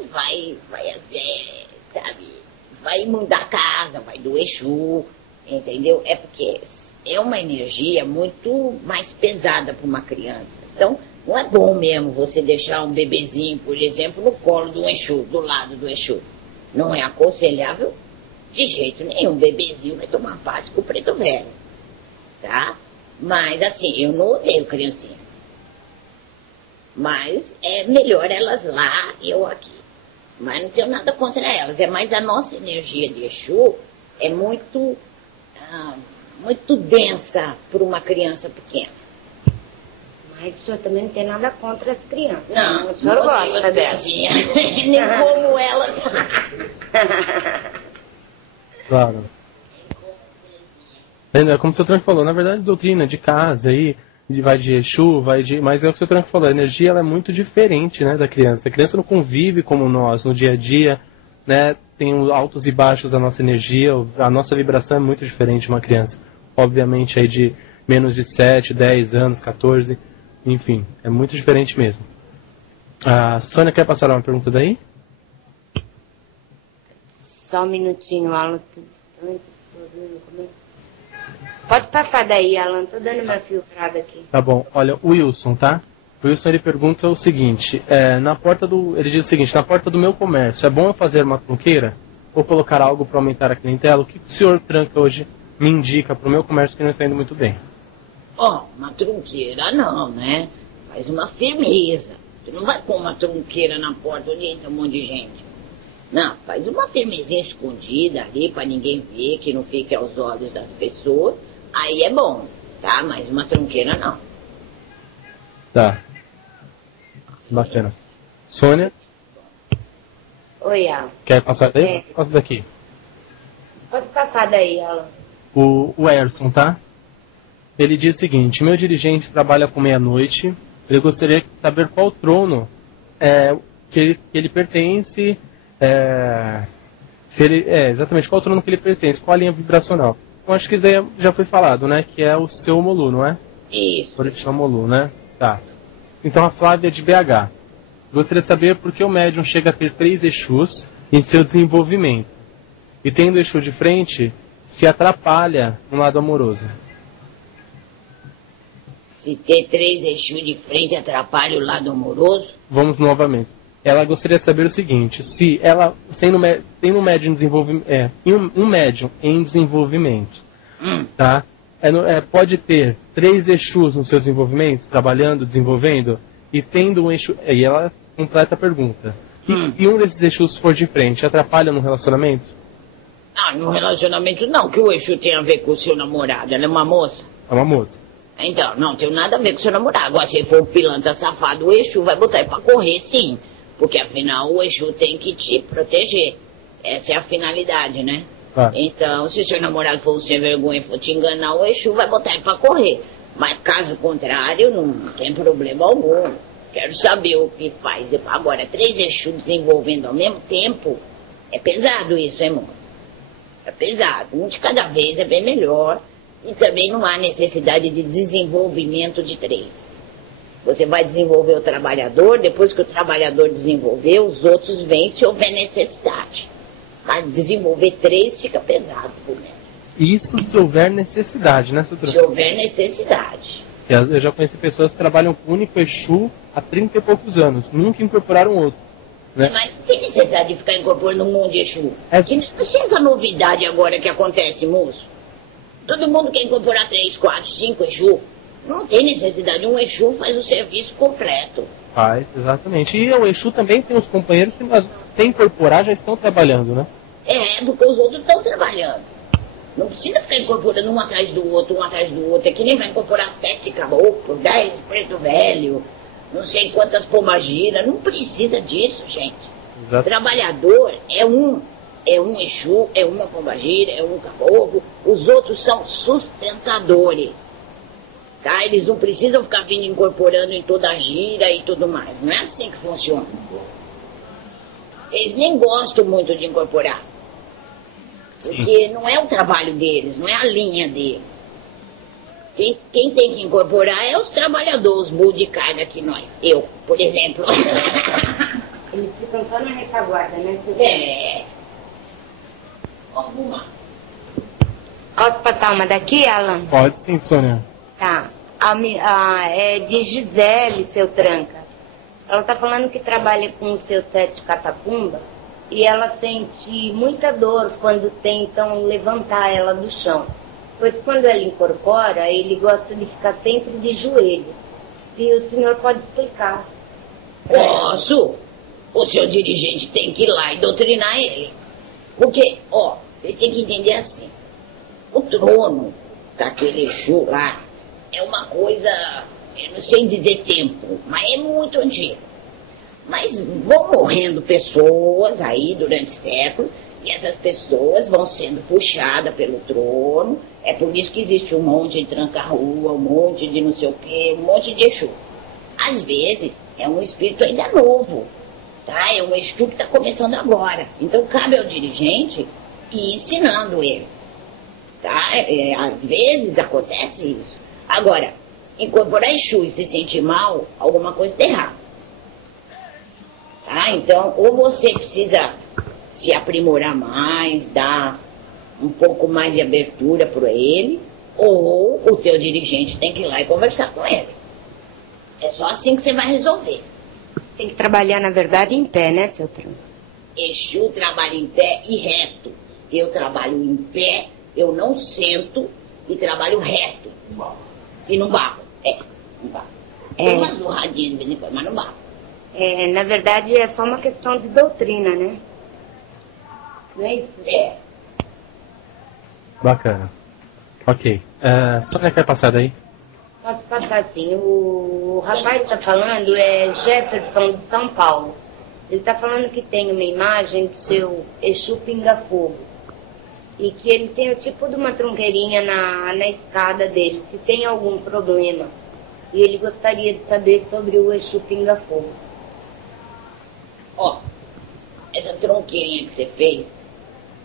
vai mudar a casa, vai do Exu, entendeu? É porque é uma energia muito mais pesada para uma criança. Então, não é bom mesmo você deixar um bebezinho, por exemplo, no colo do Exu, do lado do Exu. Não é aconselhável de jeito nenhum. Um bebezinho vai tomar passe com o preto velho, tá? Mas, assim, eu não odeio criancinha. Mas é melhor elas lá e eu aqui. Mas não tenho nada contra elas. É mais a nossa energia de Exu é muito densa para uma criança pequena. Mas o senhor também não tem nada contra as crianças. Não, o senhor gosta delas. Nem como elas. Claro. É como o seu Tranca falou, na verdade, doutrina de casa aí, vai de Exu, mas é o que o seu Tranca falou, a energia ela é muito diferente, né, da criança. A criança não convive como nós, no dia a dia, né, tem os altos e baixos da nossa energia, a nossa vibração é muito diferente de uma criança. Obviamente aí de menos de 7, 10 anos, 14, enfim, é muito diferente mesmo. A Sônia quer passar uma pergunta daí? Só um minutinho, Alan. Pode passar daí, Alan. Tô dando uma filtrada aqui. Tá bom. Olha, o Wilson, tá? O Wilson, ele pergunta o seguinte. Ele diz o seguinte. Na porta do meu comércio, é bom eu fazer uma trunqueira? Ou colocar algo para aumentar a clientela? O que o senhor Tranca hoje me indica para o meu comércio que não está indo muito bem? Uma trunqueira não, né? Faz uma firmeza. Você não vai pôr uma trunqueira na porta onde entra um monte de gente. Não, faz uma firmezinha escondida ali para ninguém ver, que não fique aos olhos das pessoas. Aí é bom, tá? Mas uma trunqueira não. Tá. Bacana. Sônia? Oi, Alan. Quer passar daí? Passa daqui. Pode passar daí, Alan. O Erson, tá? Ele diz o seguinte: meu dirigente trabalha com meia-noite. Ele gostaria de saber qual trono que ele pertence. Exatamente qual trono que ele pertence, qual a linha vibracional. Eu acho que isso daí já foi falado, né? Que é o seu Molu, não é? Isso. Orixá Molu, né? Tá. Então a Flávia é de BH. Gostaria de saber por que o médium chega a ter 3 Exus em seu desenvolvimento. E tendo o Exu de frente, se atrapalha no lado amoroso. Se ter 3 Exu de frente atrapalha o lado amoroso? Vamos novamente. Ela gostaria de saber o seguinte: se ela tem um médium um médium em desenvolvimento, tá? Pode ter 3 Exus no seu desenvolvimento, trabalhando, desenvolvendo, e tendo um Exu. E ela completa a pergunta. E um desses Exus for de frente, atrapalha no relacionamento? Ah, no relacionamento não, que o Exu tem a ver com o seu namorado. Ela é uma moça? É uma moça. Então, não tem nada a ver com o seu namorado. Agora, se ele for um pilantra safado, o Exu vai botar ele pra correr, sim. Porque, afinal, o Exu tem que te proteger. Essa é a finalidade, né? Então, se o seu namorado for um sem vergonha e for te enganar, o Exu vai botar ele pra correr. Mas, caso contrário, não tem problema algum. Quero saber o que faz. Agora, 3 Exu desenvolvendo ao mesmo tempo, é pesado isso, hein, moça? É pesado. Um de cada vez é bem melhor. E também não há necessidade de desenvolvimento de 3. Você vai desenvolver o trabalhador, depois que o trabalhador desenvolver, os outros vêm se houver necessidade. Mas desenvolver 3 fica pesado por dentro. Isso se houver necessidade, né, Sutra? Se houver necessidade. Eu já conheci pessoas que trabalham com o único Exu há 30 e poucos anos. Nunca incorporaram outro. Né? Mas não tem necessidade de ficar incorporando um monte de Exu. Não sei essa novidade agora que acontece, moço. Todo mundo quer incorporar 3, 4, 5 Exu. Não tem necessidade. Um Exu faz o serviço completo. Faz, exatamente. E o Exu também tem os companheiros que, sem incorporar, já estão trabalhando, né? Porque os outros estão trabalhando. Não precisa ficar incorporando um atrás do outro, um atrás do outro. É que nem vai incorporar 7 caboclos, 10 preto velho, não sei quantas pomagiras. Não precisa disso, gente. Exato. Trabalhador é um Exu, é uma pombagira, é um caboclo. Os outros são sustentadores. Tá? Eles não precisam ficar vindo incorporando em toda a gira e tudo mais. Não é assim que funciona. Eles nem gostam muito de incorporar. Porque não é o trabalho deles, não é a linha deles. Quem tem que incorporar é os trabalhadores, os burros de carga que nós. Eu, por exemplo. Eles ficam só na retaguarda, né? Alguma. Posso passar uma daqui, Alan? Pode sim, Sônia. Tá. É de Gisele, seu tranca. Ela tá falando que trabalha com o seu 7 catapumba e ela sente muita dor quando tentam levantar ela do chão. Pois quando ela incorpora, ele gosta de ficar sempre de joelho. Se o senhor pode explicar. Posso? O seu dirigente tem que ir lá e doutrinar ele. Porque, vocês têm que entender assim. O trono daquele Exu lá é uma coisa, eu não sei dizer tempo, mas é muito antigo. Mas vão morrendo pessoas aí durante séculos, e essas pessoas vão sendo puxadas pelo trono. É por isso que existe um monte de tranca-rua, um monte de não sei o quê, um monte de Exu. Às vezes é um espírito ainda novo, tá? É um Exu que está começando agora. Então cabe ao dirigente ir ensinando ele. Tá? Às vezes acontece isso. Agora, incorporar Exu e se sentir mal, alguma coisa está errada. Tá? Então, ou você precisa se aprimorar mais, dar um pouco mais de abertura para ele, ou o teu dirigente tem que ir lá e conversar com ele. É só assim que você vai resolver. Tem que trabalhar, na verdade, em pé, né, seu Tronco? Exu trabalha em pé e reto. Eu trabalho em pé, eu não sento e trabalho reto. E não barro. Não barro. Tem uma zurradinha de vez em quando, mas não barro. Na verdade, é só uma questão de doutrina, né? Não é isso? Bacana. Ok. Sônia, quer passar daí? Posso passar sim. O rapaz está falando é Jefferson de São Paulo. Ele está falando que tem uma imagem do seu Exu Pinga-Fogo. e que ele tem o tipo de uma tronqueirinha na escada dele, se tem algum problema. E ele gostaria de saber sobre o Exu Pinga-Fogo. Ó, essa tronqueirinha que você fez,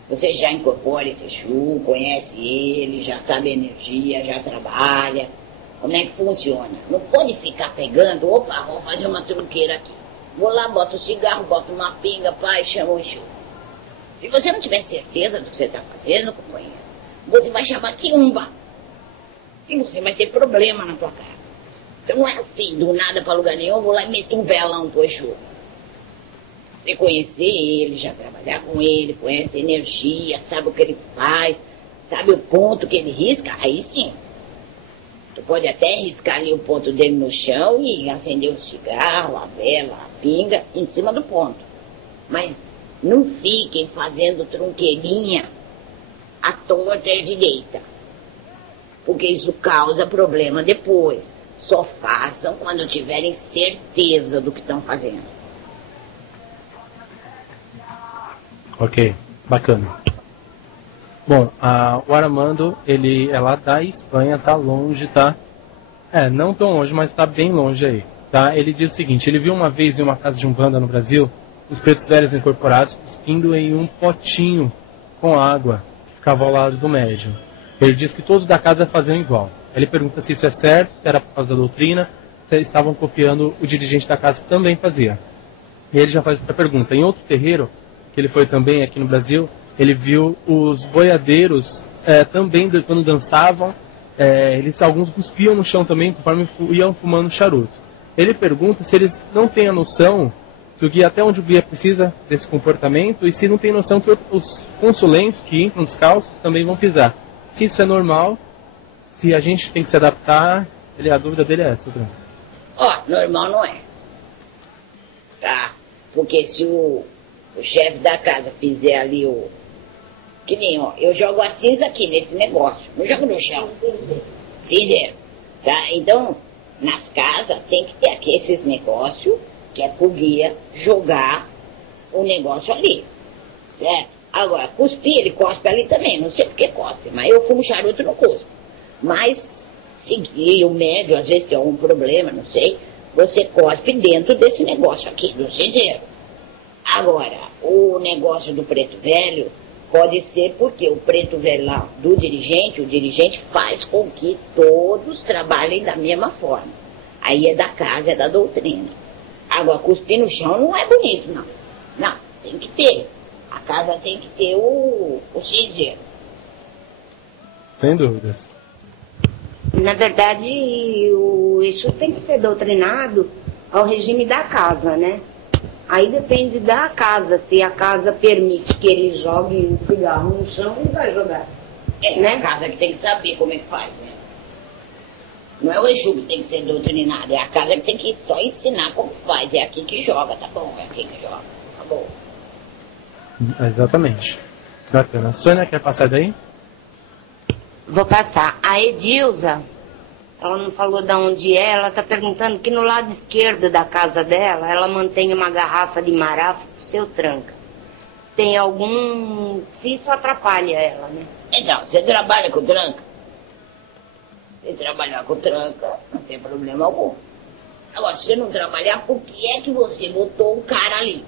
você já incorpora esse Exu, conhece ele, já sabe a energia, já trabalha. Como é que funciona? Não pode ficar pegando, opa, vou fazer uma tronqueira aqui. Vou lá, boto o cigarro, boto uma pinga, pai, chama o Exu. Se você não tiver certeza do que você está fazendo, companheiro, você vai chamar quiumba. E você vai ter problema na tua casa. Então não é assim, do nada para lugar nenhum, eu vou lá e meto um velão pro Exu. Você conhecer ele, já trabalhar com ele, conhece a energia, sabe o que ele faz, sabe o ponto que ele risca, aí sim. Tu pode até riscar ali o ponto dele no chão e acender o cigarro, a vela, a pinga, em cima do ponto. Mas não fiquem fazendo tronqueirinha à torta e à direita, porque isso causa problema depois. Só façam quando tiverem certeza do que estão fazendo. Ok, bacana. Bom, o Armando, ele é lá da Espanha, tá longe, tá? Não tão longe, mas tá bem longe aí, tá? Ele diz o seguinte, ele viu uma vez em uma casa de umbanda no Brasil, os pretos velhos incorporados cuspindo em um potinho com água que ficava ao lado do médium. Ele diz que todos da casa faziam igual. Ele pergunta se isso é certo, se era por causa da doutrina, se eles estavam copiando o dirigente da casa que também fazia. E ele já faz outra pergunta. Em outro terreiro, que ele foi também aqui no Brasil, ele viu os boiadeiros também, quando dançavam, alguns cuspiam no chão também, conforme iam fumando charuto. Ele pergunta se eles não têm a noção, se o guia, até onde o guia precisa desse comportamento, e se não tem noção que os consulentes que entram descalços também vão pisar. Se isso é normal, se a gente tem que se adaptar, a dúvida dele é essa. Normal não é. Tá? Porque se o chefe da casa fizer ali que nem, eu jogo a cinza aqui nesse negócio, não jogo no chão. Cinzeiro. Tá? Então, nas casas tem que ter aqui esses negócios, que é pro guia jogar o negócio ali. Certo? Agora, cuspir, ele cospe ali também, não sei porque cospe, mas eu fumo charuto no cuspo. Mas, se o médio às vezes tem algum problema, não sei, você cospe dentro desse negócio aqui, do cinzeiro. Agora, o negócio do preto velho pode ser porque o preto velho lá do dirigente, o dirigente faz com que todos trabalhem da mesma forma. Aí é da casa, é da doutrina. Agora, cuspir no chão não é bonito, não. Não, tem que ter. A casa tem que ter o cinzeiro. Sem dúvidas. Na verdade, o Exu tem que ser doutrinado ao regime da casa, né? Aí depende da casa. Se a casa permite que ele jogue o cigarro no chão, ele vai jogar. Né? A casa que tem que saber como é que faz, né? Não é o Exu que tem que ser doutrinado, é a casa que tem que só ensinar como faz. É aqui que joga, tá bom? É aqui que joga, tá bom? Exatamente. Bacana. Sônia, quer passar daí? Vou passar. A Edilza, ela não falou de onde é, ela está perguntando que no lado esquerdo da casa dela, ela mantém uma garrafa de marafa pro seu tranca. Tem algum... Se isso atrapalha ela, né? Então, você trabalha com tranca? Se trabalhar com tranca, não tem problema algum. Agora, se você não trabalhar, por que é que você botou o cara ali?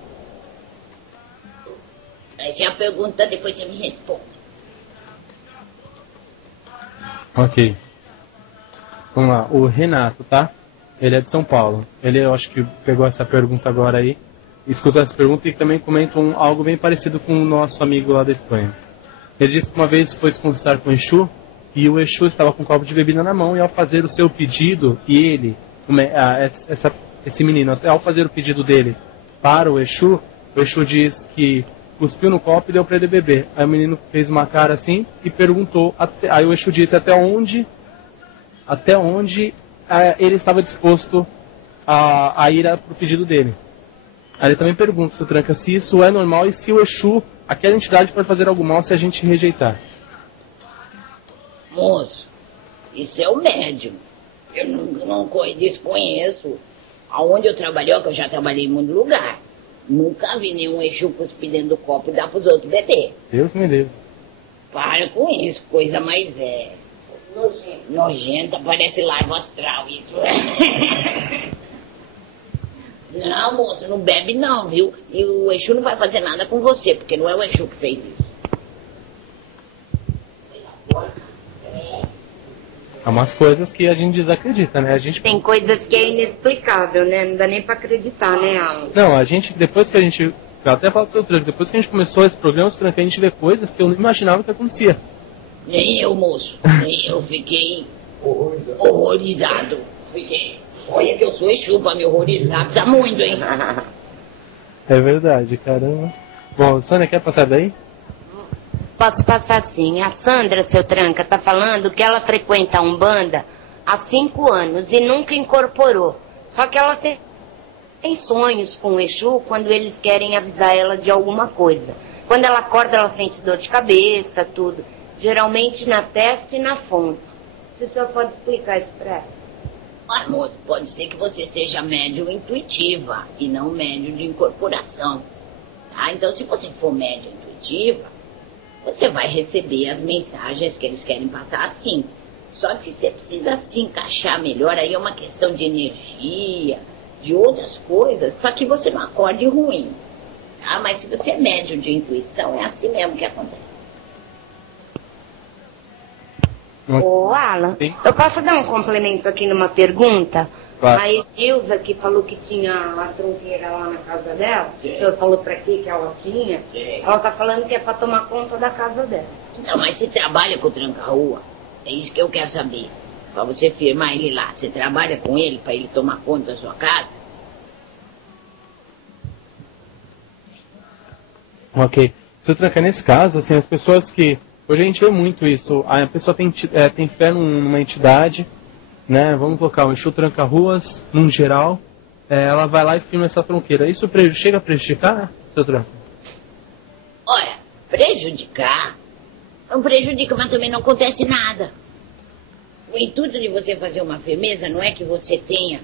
Essa é a pergunta, depois você me responde. Ok. Vamos lá, o Renato, tá? Ele é de São Paulo. Ele, eu acho que pegou essa pergunta agora aí, escutou essa pergunta e também comenta algo bem parecido com o nosso amigo lá da Espanha. Ele disse que uma vez foi se consultar com o Exu, e o Exu estava com um copo de bebida na mão, e ao fazer o seu pedido, e ele, esse menino, ao fazer o pedido dele para o Exu diz que cuspiu no copo e deu para ele beber. Aí o menino fez uma cara assim e perguntou, aí o Exu disse até onde ele estava disposto a ir para o pedido dele. Aí ele também pergunta, seu Tranca, se isso é normal e se o Exu, aquela entidade, pode fazer algo mal se a gente rejeitar. Moço, isso é o médium. Eu não desconheço. Aonde eu trabalhei, que eu já trabalhei em muito lugar, nunca vi nenhum Exu cuspir dentro do copo e dar para os outros beber. Deus me livre. Para com isso, coisa mais nojenta, parece larva astral isso. Não, moço, não bebe não, viu? E o Exu não vai fazer nada com você, porque não é o Exu que fez isso. Há umas coisas que a gente desacredita, né? Tem coisas que é inexplicável, né? Não dá nem pra acreditar, né, Alan? Não, depois que a gente... Eu até falo pro seu Tranca, depois que a gente começou esse programa, a gente vê coisas que eu não imaginava que acontecia. Nem eu, moço. Nem eu fiquei horrorizado. Olha que eu sou Exu pra me horrorizar. Precisa muito, hein? É verdade, caramba. Bom, Sônia, quer passar daí? Posso passar sim. A Sandra, seu Tranca, tá falando que ela frequenta a Umbanda há 5 anos e nunca incorporou. Só que ela tem sonhos com o Exu quando eles querem avisar ela de alguma coisa. Quando ela acorda, ela sente dor de cabeça, tudo. Geralmente na testa e na fonte. Se o senhor pode explicar isso pra ela? Mas, moço, pode ser que você seja médium intuitiva e não médium de incorporação. Tá? Então, se você for médium intuitiva, você vai receber as mensagens que eles querem passar assim. Só que você precisa se encaixar melhor. Aí é uma questão de energia, de outras coisas, para que você não acorde ruim. Tá? Mas se você é médium de intuição, é assim mesmo que acontece. Ô, Alan, eu posso dar um complemento aqui numa pergunta? Claro. A Edilza, que falou que tinha a tronqueira lá na casa dela, o senhor falou pra quê que ela tinha, ela tá falando que é pra tomar conta da casa dela. Então, mas você trabalha com o tranca-rua? É isso que eu quero saber. Pra você firmar ele lá, você trabalha com ele pra ele tomar conta da sua casa? Ok. Seu Tranca, nesse caso, assim, as pessoas que... Hoje a gente vê muito isso. A pessoa tem fé numa entidade, né? Vamos colocar o Exu Tranca-Ruas, num geral. Ela vai lá e firma essa tronqueira. Isso chega a prejudicar, seu Tranca? Olha, prejudicar não prejudica, mas também não acontece nada. O intuito de você fazer uma firmeza não é que você tenha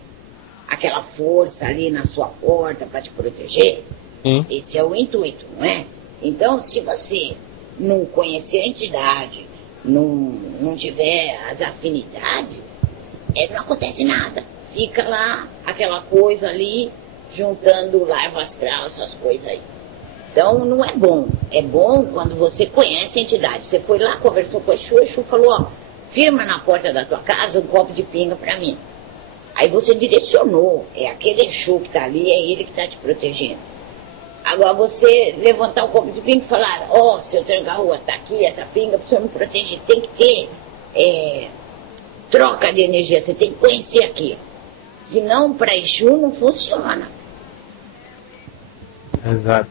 aquela força ali na sua porta para te proteger. Esse é o intuito, não é? Então, se você não conhecer a entidade, não tiver as afinidades, não acontece nada. Fica lá aquela coisa ali, juntando larva astral, essas coisas aí. Então não é bom. É bom quando você conhece a entidade. Você foi lá, conversou com o Exu falou, ó, firma na porta da tua casa um copo de pinga pra mim. Aí você direcionou, é aquele Exu que tá ali, é ele que tá te protegendo. Agora você levantar o copo de pinga e falar, ó, seu Tranca-Rua, tá aqui essa pinga pro senhor me proteger. Tem que ter troca de energia, você tem que conhecer aquilo. Senão pra Exu não funciona. Exato.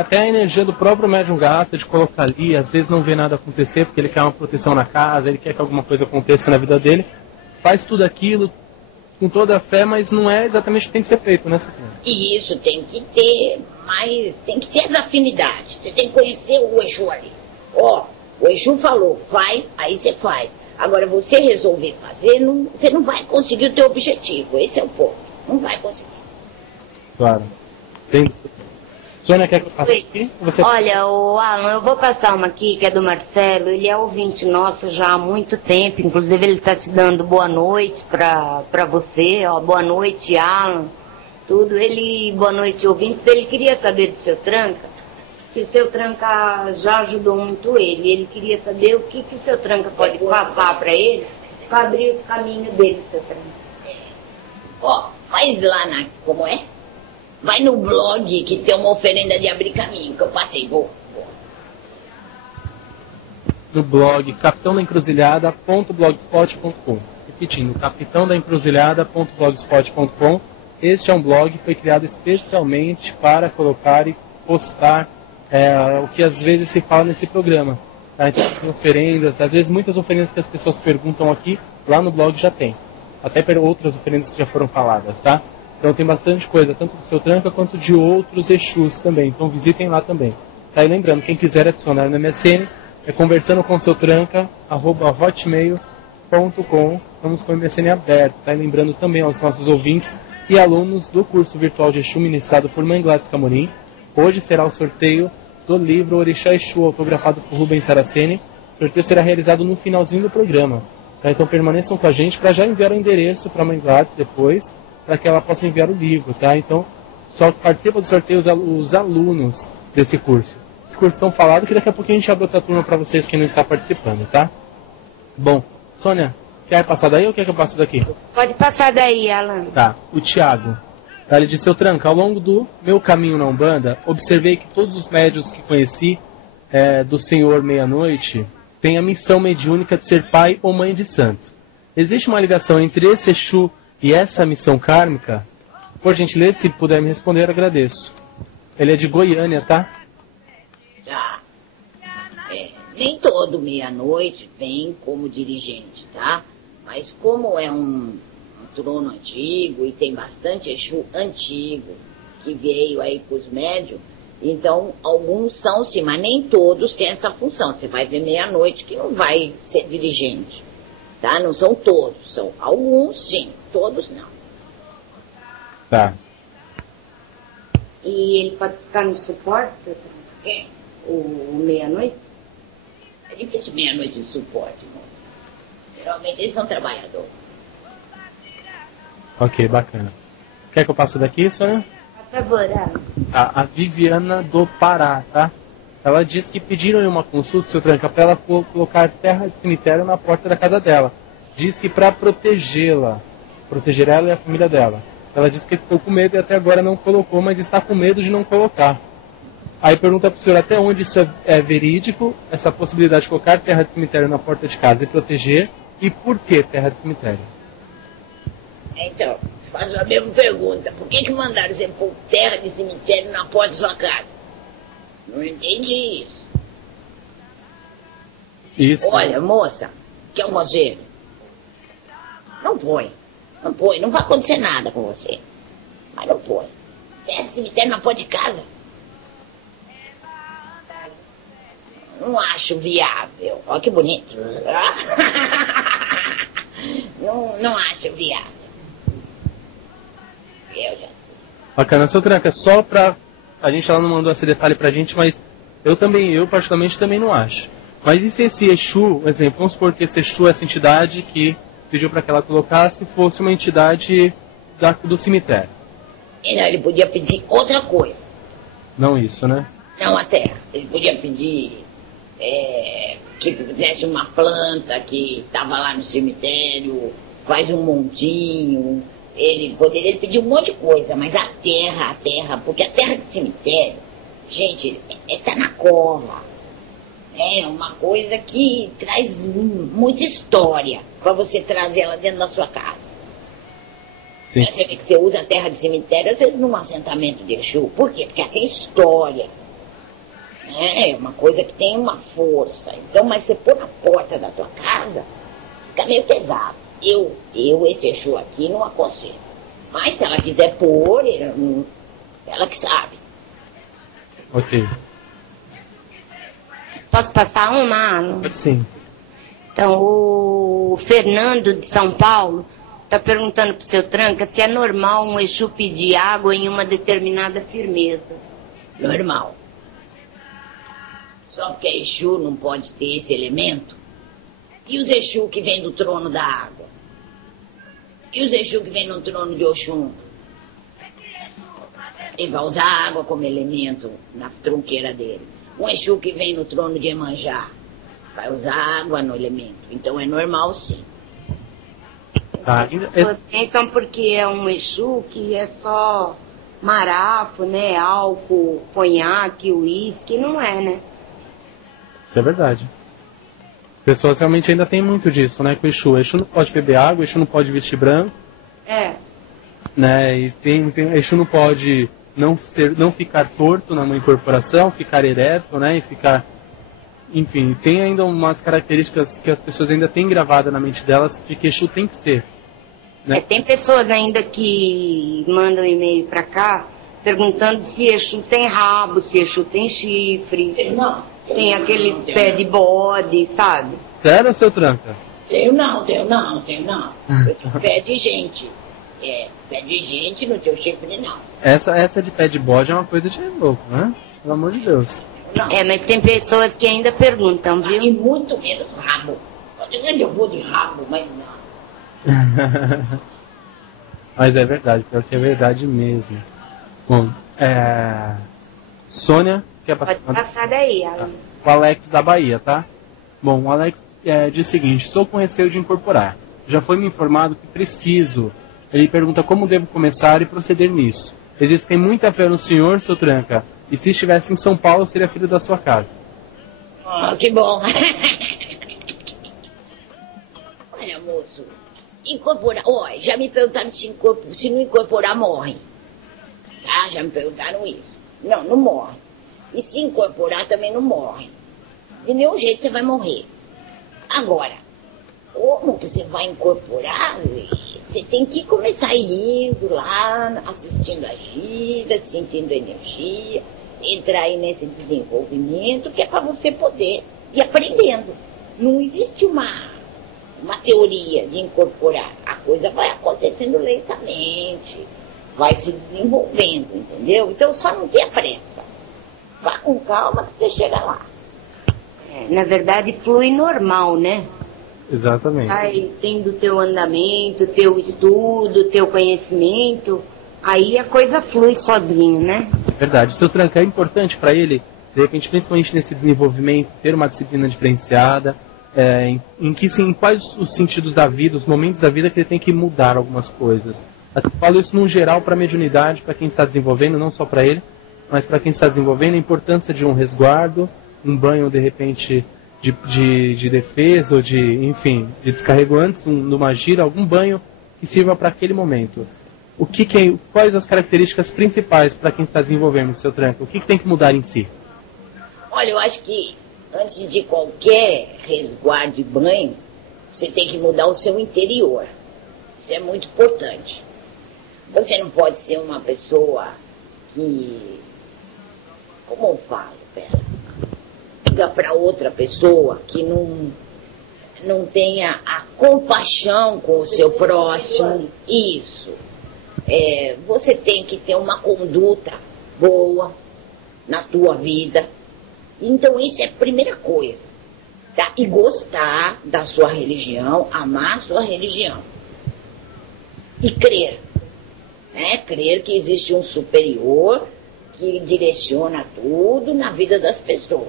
Até a energia do próprio médium gasta de colocar ali, às vezes não vê nada acontecer porque ele quer uma proteção na casa, ele quer que alguma coisa aconteça na vida dele, faz tudo aquilo com toda a fé, mas não é exatamente o que tem que ser feito, né? E isso tem que ter, mas tem que ter as afinidades, você tem que conhecer o Exu ali. Ó, o Exu falou, faz, aí você faz. Agora você resolver fazer, você não vai conseguir o teu objetivo, esse é o ponto, não vai conseguir. Claro. Sônia, quer que eu passe aqui? Olha, o Alan, eu vou passar uma aqui, que é do Marcelo. Ele é ouvinte nosso já há muito tempo. Inclusive, ele está te dando boa noite pra você. Ó, boa noite, Alan. Tudo. Boa noite, ouvintes. Ele queria saber do seu Tranca, que o seu Tranca já ajudou muito ele. Ele queria saber o que o seu Tranca pode passar para ele para abrir os caminhos dele, seu Tranca. Ó, faz lá como é? Vai no blog que tem uma oferenda de abrir caminho, que eu passei, vou. No blog capitãodaencruzilhada.blogspot.com. Repetindo, capitãodaencruzilhada.blogspot.com. Este é um blog que foi criado especialmente para colocar e postar o que às vezes se fala nesse programa. Tá? Então, tem oferendas, às vezes muitas oferendas que as pessoas perguntam aqui, lá no blog já tem. Até para outras oferendas que já foram faladas, tá? Então tem bastante coisa, tanto do seu Tranca quanto de outros Exus também. Então visitem lá também. Tá? E lembrando, quem quiser adicionar no MSN, conversando com o seu Tranca, @hotmail.com. Estamos com o MSN aberto. Tá? E lembrando também aos nossos ouvintes e alunos do curso virtual de Exu ministrado por Mãe Gladys Camorim. Hoje será o sorteio do livro Orixá Exu, autografado por Rubens Saraceni. O sorteio será realizado no finalzinho do programa. Tá? Então permaneçam com a gente para já enviar o endereço para a mãe Gladys depois, para que ela possa enviar o livro. Tá? Então só participam do sorteio os alunos desse curso. Esse curso tão falado que daqui a pouquinho a gente abre outra turma para vocês que não está participando. Tá? Bom, Sônia, quer passar daí ou quer que eu passe daqui? Pode passar daí, Alan. Tá, o Thiago. Ele disse: seu Tranca, ao longo do meu caminho na Umbanda, observei que todos os médiuns que conheci do Senhor Meia-Noite têm a missão mediúnica de ser pai ou mãe de santo. Existe uma ligação entre esse Exu e essa missão kármica? Por gentileza, se puder me responder, agradeço. Ele é de Goiânia, tá? Tá. Nem todo Meia-Noite vem como dirigente, tá? Mas como é um trono antigo e tem bastante Exu antigo que veio aí com os médios, então alguns são sim, mas nem todos têm essa função. Você vai ver Meia-Noite que não vai ser dirigente, tá? Não são todos, são alguns sim, todos não. Tá. E ele pode ficar no suporte, seu Tranca? Quem? O Meia-Noite? É difícil Meia-Noite de suporte, moça. Geralmente eles são trabalhadores. Ok, bacana. Quer que eu passe daqui, Sônia? Por favor, A Viviana do Pará, tá? Ela disse que pediram uma consulta, seu Tranca, para ela colocar terra de cemitério na porta da casa dela. Diz que para proteger ela e a família dela. Ela disse que ficou com medo e até agora não colocou, mas está com medo de não colocar. Aí pergunta para o senhor até onde isso é verídico, essa possibilidade de colocar terra de cemitério na porta de casa e proteger, e por que terra de cemitério? Então, faço a mesma pergunta. Por que mandaram você pôr terra de cemitério na porta da sua casa? Não entendi isso. Isso. Olha, moça, quer um conselho? Não põe. Não põe. Não vai acontecer nada com você. Mas não põe. Terra de cemitério na porta de casa. Não acho viável. Olha que bonito. Não acho viável. Eu já sei. Bacana, seu Tranca, só pra... A gente ela não mandou esse detalhe pra gente, mas eu particularmente também não acho. Mas e se esse Exu, exemplo, vamos supor que esse Exu, essa entidade que pediu para que ela colocasse, fosse uma entidade do cemitério? Não, ele podia pedir outra coisa. Não isso, né? Não a terra. Ele podia pedir que fizesse uma planta que estava lá no cemitério, faz um montinho. Ele poderia pedir um monte de coisa, mas a terra, porque a terra de cemitério, gente, tá na cova. É uma coisa que traz muita história para você trazer ela dentro da sua casa. Sim. Você vê que você usa a terra de cemitério, às vezes num assentamento de Exu. Por quê? Porque ela tem história. É uma coisa que tem uma força. Então, mas você pôr na porta da tua casa, fica meio pesado. Esse Exu aqui não aconselho. Mas se ela quiser pôr, ela que sabe. Ok. Posso passar uma, Alan? Sim. Então, o Fernando de São Paulo está perguntando para o seu Tranca se é normal um Exu pedir água em uma determinada firmeza. Normal. Só porque Exu não pode ter esse elemento. E os Exu que vêm do trono da água? E os Exu que vêm no trono de Oxum? Ele vai usar a água como elemento na tronqueira dele. Um Exu que vem no trono de Iemanjá vai usar água no elemento. Então é normal, sim. Tá. As pessoas pensam porque é um Exu que é só marafo, né? Álcool, conhaque, uísque. Não é, né? Isso é verdade. As pessoas realmente ainda tem muito disso, né? Com o Exu. O Exu não pode beber água, o Exu não pode vestir branco. É. Né? E Exu não pode não ficar torto na incorporação, ficar ereto, né? E ficar... Enfim, tem ainda umas características que as pessoas ainda têm gravada na mente delas de que Exu tem que ser. Né? Tem pessoas ainda que mandam e-mail pra cá perguntando se Exu tem rabo, se Exu tem chifre. Não. Tem aqueles pé de bode, sabe? Sério, seu Tranca? Tenho não. Eu tenho pé de gente. Pé de gente no teu chifre não. Essa de pé de bode é uma coisa de louco, né? Pelo amor de Deus. Não. Mas tem pessoas que ainda perguntam, viu? E muito menos rabo. Eu vou de rabo, mas não. Mas é verdade, pior que é verdade mesmo. Bom, Sônia, quer passar? Pode passar daí, Alan. O Alex da Bahia, tá? Bom, o Alex diz o seguinte: estou com receio de incorporar. Já foi me informado que preciso. Ele pergunta como devo começar e proceder nisso. Ele diz que tem muita fé no senhor, seu Tranca, e se estivesse em São Paulo seria filho da sua casa. Oh, que bom. Olha, moço, incorporar... Olha, já me perguntaram se não incorporar, morre. Tá? Já me perguntaram isso. Não, não morre. E se incorporar, também não morre. De nenhum jeito você vai morrer. Agora, como que você vai incorporar? Você tem que começar indo lá, assistindo a gira, sentindo energia, entrar aí nesse desenvolvimento, que é para você poder ir aprendendo. Não existe uma teoria de incorporar. A coisa vai acontecendo lentamente, vai se desenvolvendo, entendeu? Então só não tenha pressa. Vá com calma que você chega lá. Na verdade, flui normal, né? Exatamente. Vai tendo teu andamento, teu estudo, teu conhecimento, aí a coisa flui sozinho, né? Verdade. Seu Tranca, é importante para ele, de repente, principalmente nesse desenvolvimento, ter uma disciplina diferenciada, em quais os sentidos da vida, os momentos da vida que ele tem que mudar algumas coisas. Assim, falo isso num geral para a mediunidade, para quem está desenvolvendo, não só para ele, mas para quem está desenvolvendo, a importância de um resguardo, um banho, de repente, de defesa, ou de descarrego antes, numa gira, algum banho que sirva para aquele momento. Quais as características principais para quem está desenvolvendo o seu Tranca? O que tem que mudar em si? Olha, eu acho que antes de qualquer resguardo e banho, você tem que mudar o seu interior. Isso é muito importante. Você não pode ser uma pessoa que... Como eu falo, liga para outra pessoa que não tenha a compaixão com o seu próximo. Isso. Você tem que ter uma conduta boa na tua vida. Então isso é a primeira coisa. Tá? E gostar da sua religião, amar a sua religião. E crer. Né? Crer que existe um superior que direciona tudo na vida das pessoas.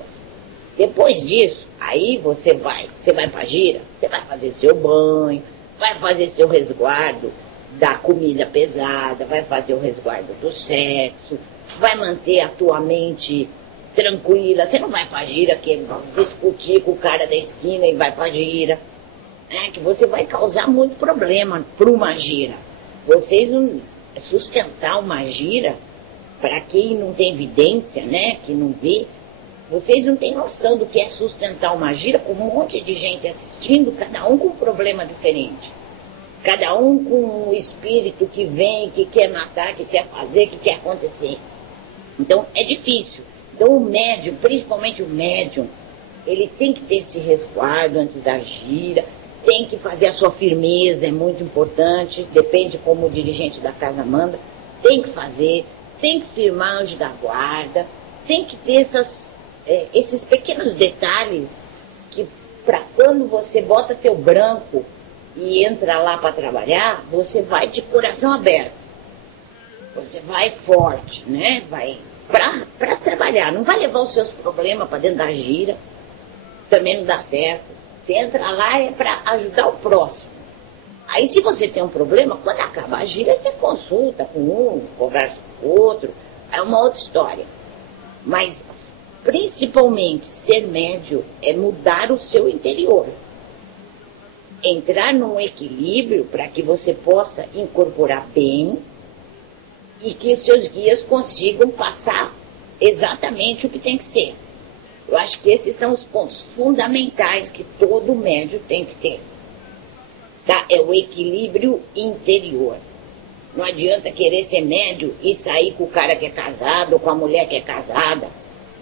Depois disso, aí você vai pra gira, você vai fazer seu banho, vai fazer seu resguardo da comida pesada, vai fazer o resguardo do sexo, vai manter a tua mente tranquila. Você não vai pra gira discutir com o cara da esquina e vai pra gira. Que você vai causar muito problema para uma gira. Vocês não sustentar uma gira, para quem não tem evidência, né, que não vê, vocês não têm noção do que é sustentar uma gira com um monte de gente assistindo, cada um com um problema diferente. Cada um com um espírito que vem, que quer matar, que quer fazer, que quer acontecer. Então é difícil. Então o médium, principalmente o médium, ele tem que ter esse resguardo antes da gira, tem que fazer a sua firmeza, é muito importante, depende como o dirigente da casa manda, tem que fazer, tem que firmar anjo da guarda, tem que ter esses pequenos detalhes que para quando você bota teu branco e entra lá para trabalhar, você vai de coração aberto, você vai forte, né? Vai para trabalhar, não vai levar os seus problemas para dentro da gira, também não dá certo. Você entra lá é para ajudar o próximo. Aí se você tem um problema, quando acaba a gira, você consulta com um, conversa com o outro, é uma outra história. Mas principalmente ser médio é mudar o seu interior. Entrar num equilíbrio para que você possa incorporar bem e que os seus guias consigam passar exatamente o que tem que ser. Eu acho que esses são os pontos fundamentais que todo médio tem que ter. Tá? É o equilíbrio interior. Não adianta querer ser médio e sair com o cara que é casado ou com a mulher que é casada.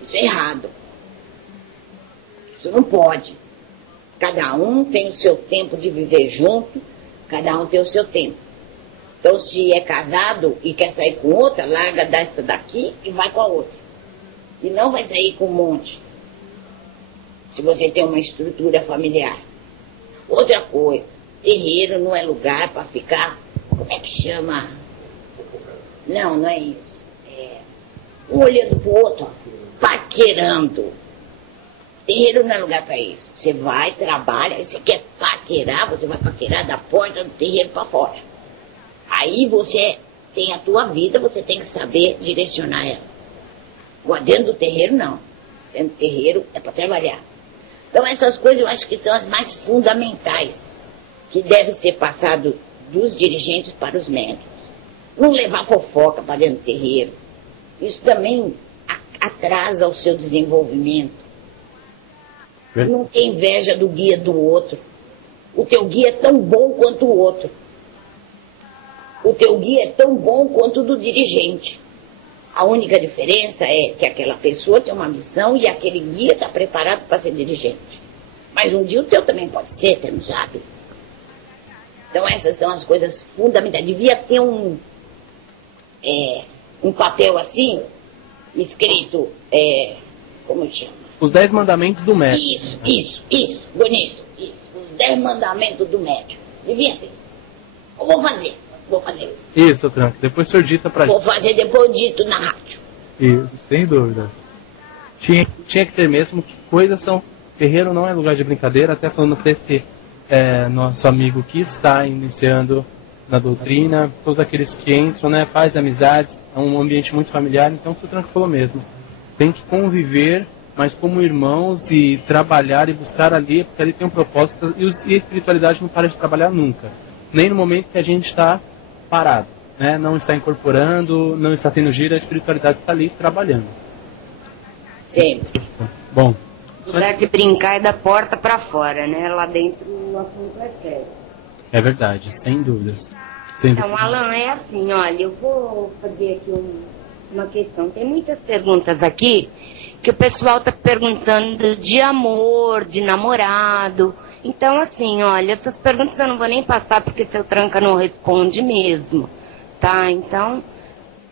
Isso é errado. Isso não pode. Cada um tem o seu tempo de viver junto, cada um tem o seu tempo. Então, se é casado e quer sair com outra, larga dessa daqui e vai com a outra. E não vai sair com um monte. Se você tem uma estrutura familiar. Outra coisa, terreiro não é lugar para ficar, como é que chama? Não, não é isso. Um olhando pro outro, ó, paquerando. Terreiro não é lugar para isso. Você vai, trabalha, você quer paquerar, você vai paquerar da porta do terreiro para fora. Aí você tem a tua vida, você tem que saber direcionar ela. Agora, dentro do terreiro, não. Dentro do terreiro é para trabalhar. Então, essas coisas eu acho que são as mais fundamentais que devem ser passadas dos dirigentes para os médicos. Não levar fofoca para dentro do terreiro. Isso também atrasa o seu desenvolvimento. Não tem inveja do guia do outro. O teu guia é tão bom quanto o outro. O teu guia é tão bom quanto o do dirigente. A única diferença é que aquela pessoa tem uma missão e aquele guia está preparado para ser dirigente. Mas um dia o teu também pode ser, você não sabe. Então essas são as coisas fundamentais. Devia ter um papel assim, escrito, como chama? Os 10 mandamentos do médico. Isso, bonito. Isso, os 10 mandamentos do médico. Devia ter. Eu vou fazer. Isso, Tranca. Depois o senhor dita pra gente. Vou fazer depois dito na rádio. Isso, sem dúvida. Tinha que ter mesmo que coisas são... Terreiro não é lugar de brincadeira, até falando pra esse nosso amigo que está iniciando na doutrina, todos aqueles que entram, né, faz amizades, é um ambiente muito familiar, então o que o Tranca falou mesmo. Tem que conviver, mas como irmãos, e trabalhar e buscar ali, porque ali tem um propósito, e a espiritualidade não para de trabalhar nunca. Nem no momento que a gente está parado, né? Não está incorporando, não está tendo giro, a espiritualidade está ali trabalhando. Sempre. Bom. O lugar de brincar é da porta para fora, né? Lá dentro o assunto é sério. É verdade, sem dúvidas. Então, Alan, é assim, olha, eu vou fazer aqui uma questão. Tem muitas perguntas aqui que o pessoal está perguntando de amor, de namorado. Então, assim, olha, essas perguntas eu não vou nem passar porque seu Tranca não responde mesmo, tá? Então,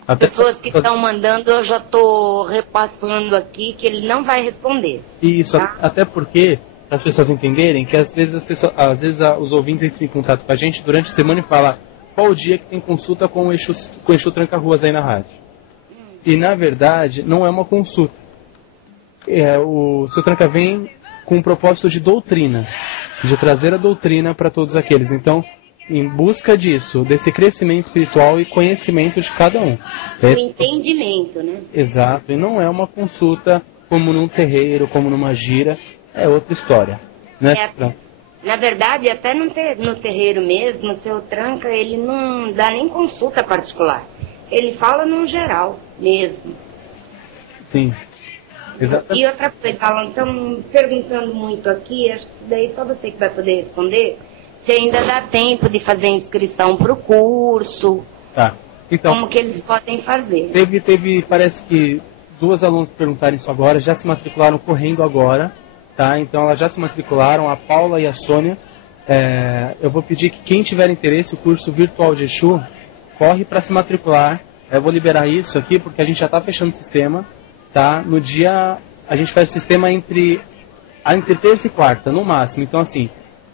as pessoas que estão mandando, eu já estou repassando aqui que ele não vai responder. Isso, tá? Até porque, para as pessoas entenderem, que às vezes os ouvintes entram em contato com a gente durante a semana e falam qual o dia que tem consulta com o Exu Tranca-Ruas aí na rádio. E, na verdade, não é uma consulta. O seu Tranca vem com um propósito de doutrina, de trazer a doutrina para todos aqueles. Então, em busca disso, desse crescimento espiritual e conhecimento de cada um. O entendimento, né? Exato, e não é uma consulta como num terreiro, como numa gira, é outra história. Né? Na verdade, até no terreiro mesmo, o seu Tranca, ele não dá nem consulta particular. Ele fala num geral mesmo. Sim. Exatamente. E outra coisa, Alan, estão perguntando muito aqui, acho que daí só você que vai poder responder, se ainda dá tempo de fazer inscrição para o curso, tá. Então, como que eles podem fazer. Teve, parece que 2 alunos perguntaram isso agora, já se matricularam correndo agora, tá? Então elas já se matricularam, a Paula e a Sônia. Eu vou pedir que quem tiver interesse, o curso virtual de Exu, corre para se matricular. Eu vou liberar isso aqui porque a gente já está fechando o sistema. Tá? No dia, a gente faz o sistema entre terça e quarta, no máximo. Então, assim,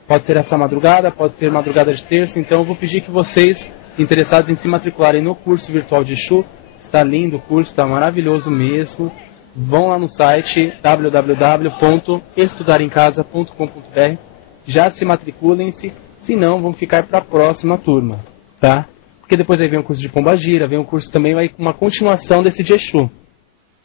pode ser essa madrugada, pode ser madrugada de terça. Então, eu vou pedir que vocês, interessados em se matricularem no curso virtual de Exu, está lindo o curso, está maravilhoso mesmo. Vão lá no site www.estudaremcasa.com.br, já se matriculem-se, senão vão ficar para a próxima turma, tá? Porque depois aí vem o curso de Pombagira, vem o curso também, vai uma continuação desse de Exu.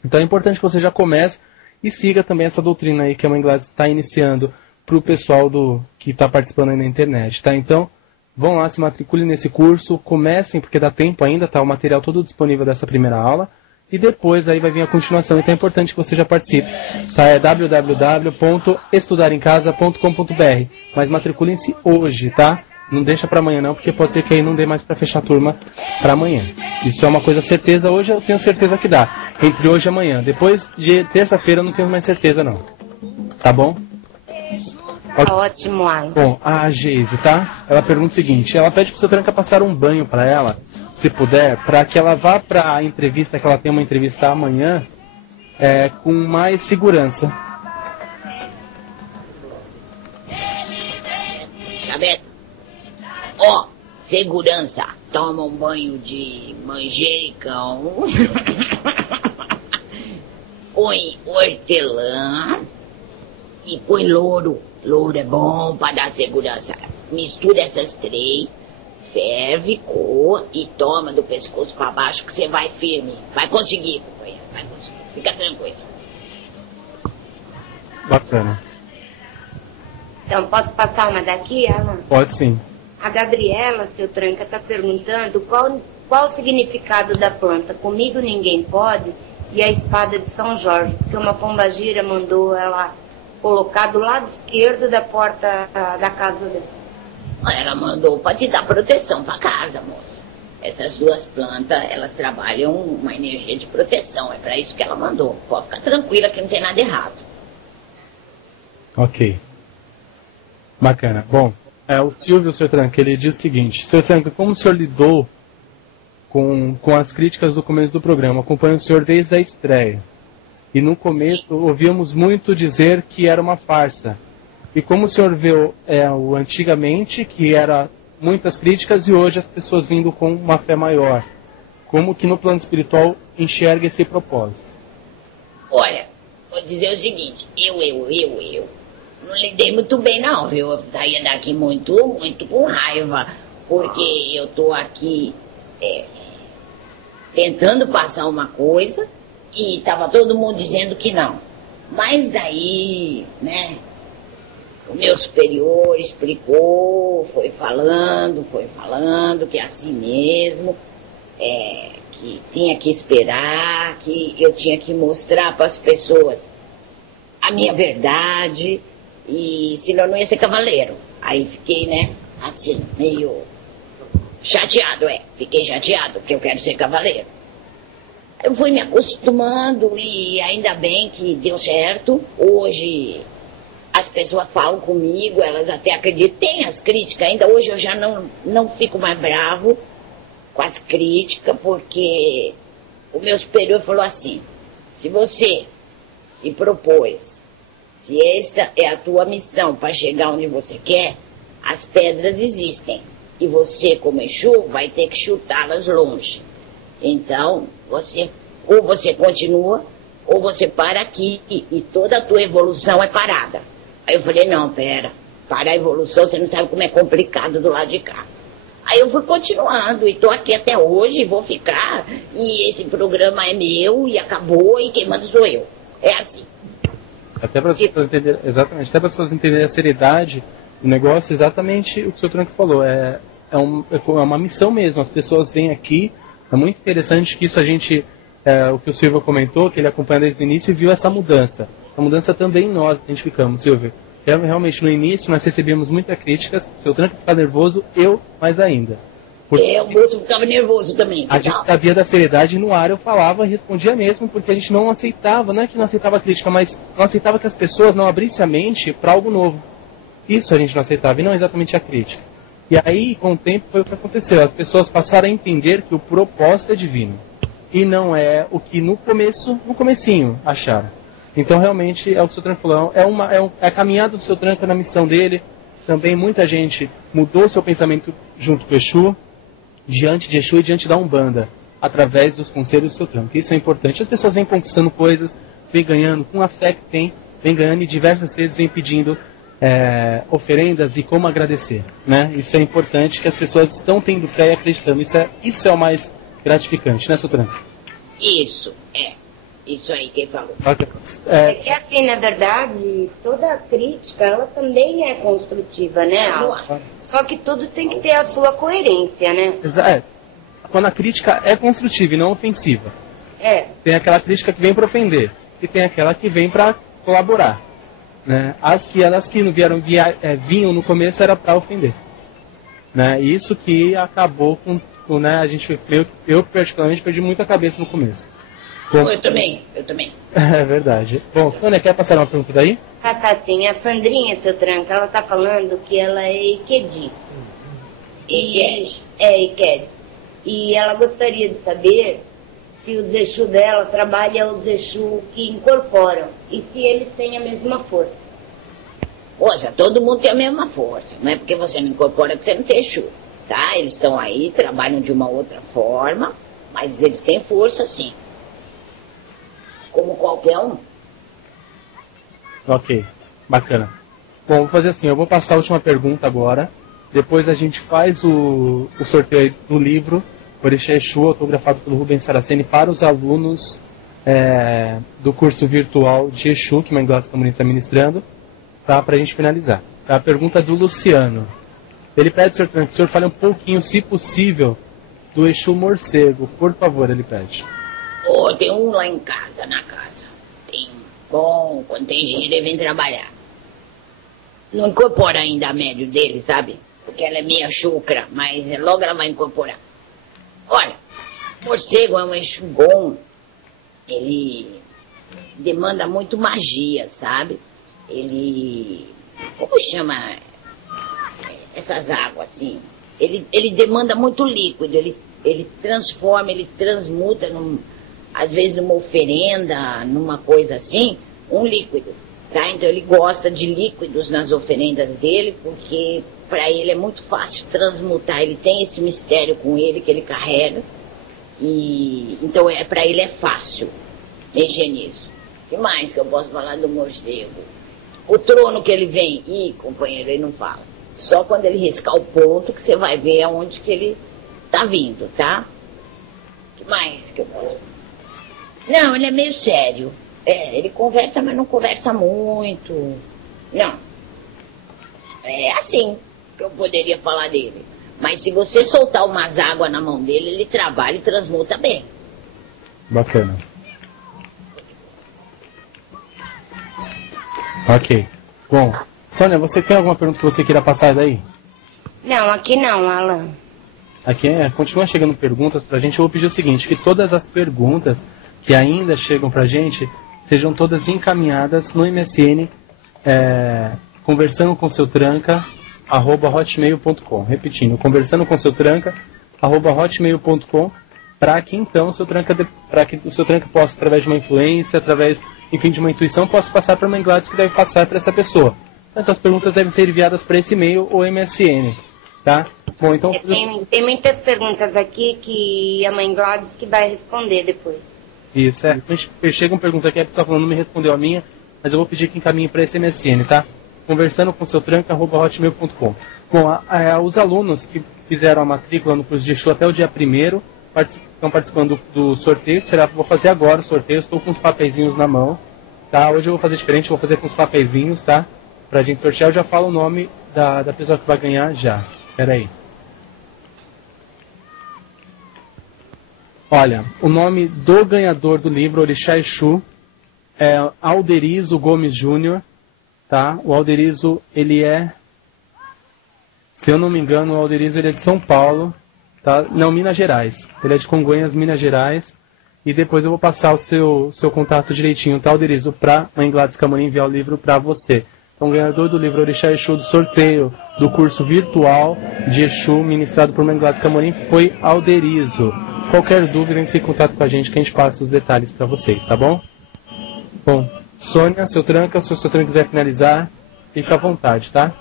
Então é importante que você já comece e siga também essa doutrina aí que a Mãe Gladys está iniciando para o pessoal que está participando aí na internet, tá? Então, vão lá, se matriculem nesse curso, comecem, porque dá tempo ainda, tá? O material todo disponível dessa primeira aula, e depois aí vai vir a continuação, então é importante que você já participe, tá? É www.estudaremcasa.com.br, mas matriculem-se hoje, tá? Não deixa para amanhã não, porque pode ser que aí não dê mais para fechar a turma para amanhã. Isso é uma coisa certeza, hoje eu tenho certeza que dá. Entre hoje e amanhã. Depois de terça-feira eu não tenho mais certeza não. Tá bom? Tá ótimo, Alan. Bom, a Geise, tá? Ela pergunta o seguinte, ela pede pro seu Tranca passar um banho para ela, se puder, para que ela vá para a entrevista, que ela tem uma entrevista amanhã, com mais segurança. Tá vendo? Ó, segurança. Toma um banho de manjericão. Põe hortelã e põe louro. Louro é bom para dar segurança. Mistura essas 3, ferve, coa e toma do pescoço para baixo que você vai firme. Vai conseguir, companheiro. Vai conseguir. Fica tranquilo. Bacana. Então, posso passar uma daqui, Alan? Pode sim. A Gabriela, seu Tranca, está perguntando qual o significado da planta Comigo Ninguém Pode e a espada de São Jorge, porque uma pombagira mandou ela colocar do lado esquerdo da porta da casa dela. Ela mandou para te dar proteção para casa, moça. Essas 2 plantas, elas trabalham uma energia de proteção. É para isso que ela mandou. Pode ficar tranquila que não tem nada errado. Ok. Bacana. Bom, o Silvio, Sr. Tranca, ele diz o seguinte: Sr. Tranca, como o senhor lidou com as críticas do começo do programa? Acompanho o senhor desde a estreia. E no começo ouvíamos muito dizer que era uma farsa. E como o senhor vê o antigamente, que era muitas críticas, e hoje as pessoas vindo com uma fé maior. Como que no plano espiritual enxerga esse propósito? Olha, vou dizer o seguinte, eu não lidei muito bem não, viu? Eu saía daqui muito com raiva, porque eu tô aqui tentando passar uma coisa e tava todo mundo dizendo que não. Mas aí, né, o meu superior explicou, foi falando que é assim mesmo, que tinha que esperar, que eu tinha que mostrar para as pessoas a minha verdade, e senão eu não ia ser cavaleiro. Aí fiquei, né, assim, meio chateado, fiquei chateado, porque eu quero ser cavaleiro. Eu fui me acostumando e ainda bem que deu certo. Hoje as pessoas falam comigo, elas até acreditam, tem as críticas ainda. Hoje eu já não fico mais bravo com as críticas, porque o meu superior falou assim: se você se propôs, se essa é a tua missão para chegar onde você quer, as pedras existem. E você, como Exu, vai ter que chutá-las longe. Então, ou você continua, ou você para aqui, e toda a tua evolução é parada. Aí eu falei, não, pera, para a evolução, você não sabe como é complicado do lado de cá. Aí eu fui continuando, e tô aqui até hoje, vou ficar, e esse programa é meu, e acabou, e quem manda sou eu. É assim. Até para as pessoas entenderem, exatamente, até para as pessoas entenderem a seriedade do negócio, exatamente o que o Sr. Tranca falou, é uma missão mesmo, as pessoas vêm aqui. É muito interessante que isso o que o Silvio comentou, que ele acompanha desde o início e viu essa mudança. A mudança também nós identificamos, Silvio. Realmente, no início, nós recebíamos muitas críticas, o Sr. Tranca ficava nervoso, eu mais ainda. O moço ficava nervoso também. A gente sabia da seriedade e no ar eu falava e respondia mesmo, porque a gente não aceitava, não é que não aceitava a crítica, mas não aceitava que as pessoas não abrissem a mente para algo novo. Isso a gente não aceitava, e não exatamente a crítica. E aí, com o tempo, foi o que aconteceu. As pessoas passaram a entender que o propósito é divino. E não é o que no comecinho, acharam. Então, realmente, é o que o Sr. Tranca falou. É a caminhada do Sr. Tranca na missão dele. Também muita gente mudou seu pensamento junto com o Exu, diante de Exu e diante da Umbanda, através dos conselhos do Sr. Tranca. Isso é importante. As pessoas vêm conquistando coisas, vêm ganhando, com a fé que tem, vêm ganhando e diversas vezes vêm pedindo oferendas e como agradecer, né? Isso é importante, que as pessoas estão tendo fé e acreditando. Isso é o mais gratificante, né, Sr. Tranca? Isso aí quem falou. É que assim, na verdade, toda crítica, ela também é construtiva, né, Alfa? Só que tudo tem que ter a sua coerência, né? Quando a crítica é construtiva e não ofensiva. Tem aquela crítica que vem para ofender e tem aquela que vem para colaborar. Né? As que não vinham no começo era para ofender, né? Isso que acabou com né, a gente, eu particularmente perdi muita cabeça no começo. Eu também. É verdade. Bom, Sônia, quer passar uma pergunta daí? Sim. A Sandrinha, Sr. Tranca, ela tá falando que ela é Ikedi. Ikedi. E ela gostaria de saber se os Exu dela trabalham os Exu que incorporam e se eles têm a mesma força. Poxa, todo mundo tem a mesma força. Não é porque você não incorpora que você não tem Exu, tá? Eles estão aí, trabalham de uma outra forma, mas eles têm força sim. Como qualquer um. Ok, bacana. Bom, vou fazer assim, eu vou passar a última pergunta agora. Depois a gente faz o sorteio do livro Orixá Exu, autografado pelo Rubens Saraceni, para os alunos do curso virtual de Exu, que Mãe Gladys Camorim está ministrando, tá, para a gente finalizar. Tá, a pergunta do Luciano. Ele pede, senhor Tranca, que o senhor fale um pouquinho, se possível, do Exu morcego. Por favor, ele pede. Oh, tem um lá em casa, na casa. Tem bom, quando tem dinheiro ele vem trabalhar. Não incorpora ainda a médio dele, sabe? Porque ela é meia chucra, mas logo ela vai incorporar. Olha, morcego é um Exu bom. Ele demanda muito magia, sabe? Ele... Como chama essas águas, assim? Ele demanda muito líquido. Ele transforma, ele transmuta, às vezes numa oferenda, numa coisa assim, um líquido. Tá? Então ele gosta de líquidos nas oferendas dele, porque para ele é muito fácil transmutar. Ele tem esse mistério com ele que ele carrega. E então para ele é fácil mexer nisso. O que mais que eu posso falar do morcego? O trono que ele vem. Ih, companheiro, ele não fala. Só quando ele riscar o ponto que você vai ver aonde que ele tá vindo, tá? O que mais que eu posso? Não, ele é meio sério. Ele conversa, mas não conversa muito. Não. É assim que eu poderia falar dele. Mas se você soltar umas águas na mão dele, ele trabalha e transmuta bem. Bacana. Ok. Bom, Sônia, você tem alguma pergunta que você queira passar daí? Não, aqui não, Alan. Aqui continua chegando perguntas pra gente. Eu vou pedir o seguinte, que todas as perguntas que ainda chegam pra gente sejam todas encaminhadas no MSN conversando com seu tranca @hotmail.com. Repetindo, conversando com seu tranca @hotmail.com, para que então para que o seu tranca possa, através de uma influência, através, enfim, de uma intuição, possa passar para a Mãe Gladys, que deve passar para essa pessoa. Então as perguntas devem ser enviadas para esse e-mail ou MSN, tá? Bom, então tem muitas perguntas aqui que a Mãe Gladys que vai responder depois. Isso, chegam perguntas aqui, a pessoa falando, não me respondeu a minha, mas eu vou pedir que encaminhe para esse MSN, tá? Conversando com seu tranca @hotmail.com. Bom, os alunos que fizeram a matrícula no curso de Exu até o dia 1º estão participando do sorteio, que vou fazer agora o sorteio. Estou com os papeizinhos na mão, tá? Hoje eu vou fazer diferente, vou fazer com os papeizinhos, tá? Pra gente sortear. Eu já falo o nome da pessoa que vai ganhar já. Espera aí. Olha, o nome do ganhador do livro Orixá Exu é Alderizo Gomes Júnior, tá? O Alderizo, ele é, se eu não me engano, o Alderizo ele é de São Paulo, tá? Não, Minas Gerais. Ele é de Congonhas, Minas Gerais. E depois eu vou passar o seu contato direitinho, tá, Alderizo, pra Mãe Gladys Camorim enviar o livro pra você. Então, o ganhador do livro Orixá Exu do sorteio do curso virtual de Exu ministrado por Mãe Gladys Camorim foi Alderizo. Qualquer dúvida, entre em contato com a gente que a gente passa os detalhes para vocês, tá bom? Bom, Sônia, seu tranca, se o seu tranca quiser finalizar, fica à vontade, tá?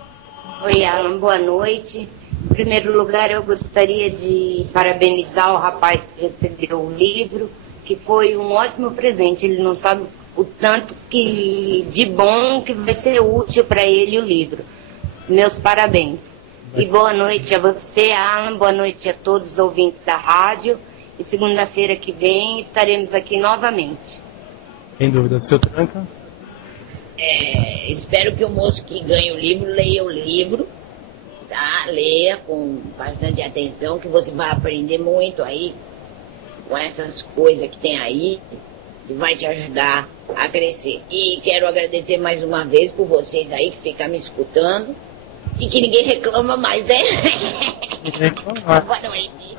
Oi, Alan, boa noite. Em primeiro lugar, eu gostaria de parabenizar o rapaz que recebeu o livro, que foi um ótimo presente. Ele não sabe o tanto de bom que vai ser útil para ele o livro. Meus parabéns. E boa noite a você, Alan, boa noite a todos os ouvintes da rádio. E segunda-feira que vem estaremos aqui novamente. Sem dúvida, seu tranca? Espero que o moço que ganhe o livro leia o livro, tá? Leia com bastante atenção, que você vai aprender muito aí com essas coisas que tem aí, que vai te ajudar a crescer. E quero agradecer mais uma vez por vocês aí que ficam me escutando e que ninguém reclama mais, né? Boa noite.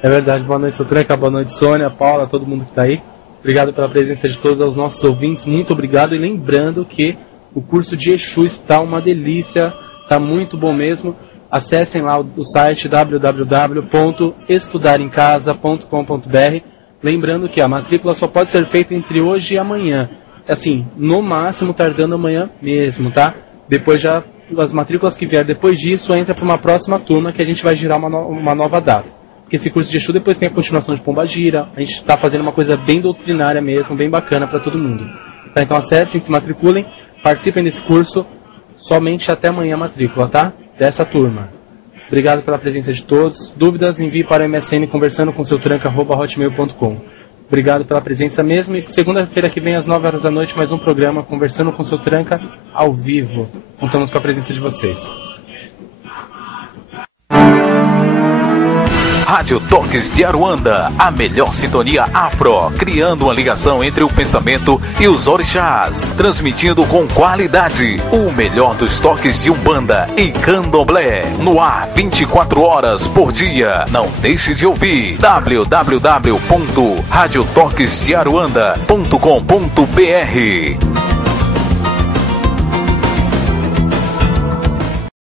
É verdade, boa noite, seu tranca, boa noite, Sônia, Paula, todo mundo que está aí. Obrigado pela presença de todos os nossos ouvintes, muito obrigado. E lembrando que o curso de Exu está uma delícia, está muito bom mesmo. Acessem lá o site www.estudaremcasa.com.br. Lembrando que a matrícula só pode ser feita entre hoje e amanhã. Assim, no máximo tardando amanhã mesmo, tá? Depois já, as matrículas que vier depois disso, entra para uma próxima turma que a gente vai girar uma nova data. Porque esse curso de Exu depois tem a continuação de Pombagira, a gente está fazendo uma coisa bem doutrinária mesmo, bem bacana para todo mundo. Tá? Então acessem, se matriculem, participem desse curso, somente até amanhã a matrícula, tá? Dessa turma. Obrigado pela presença de todos. Dúvidas, envie para o MSN conversandocomseutranca@hotmail.com. Obrigado pela presença mesmo. E segunda-feira que vem, às 9 horas da noite, mais um programa Conversando com Seu Tranca, ao vivo. Contamos com a presença de vocês. Rádio Toques de Aruanda, a melhor sintonia afro, criando uma ligação entre o pensamento e os orixás, transmitindo com qualidade o melhor dos toques de Umbanda e Candomblé, no ar 24 horas por dia. Não deixe de ouvir www.radiotoquesdearuanda.com.br.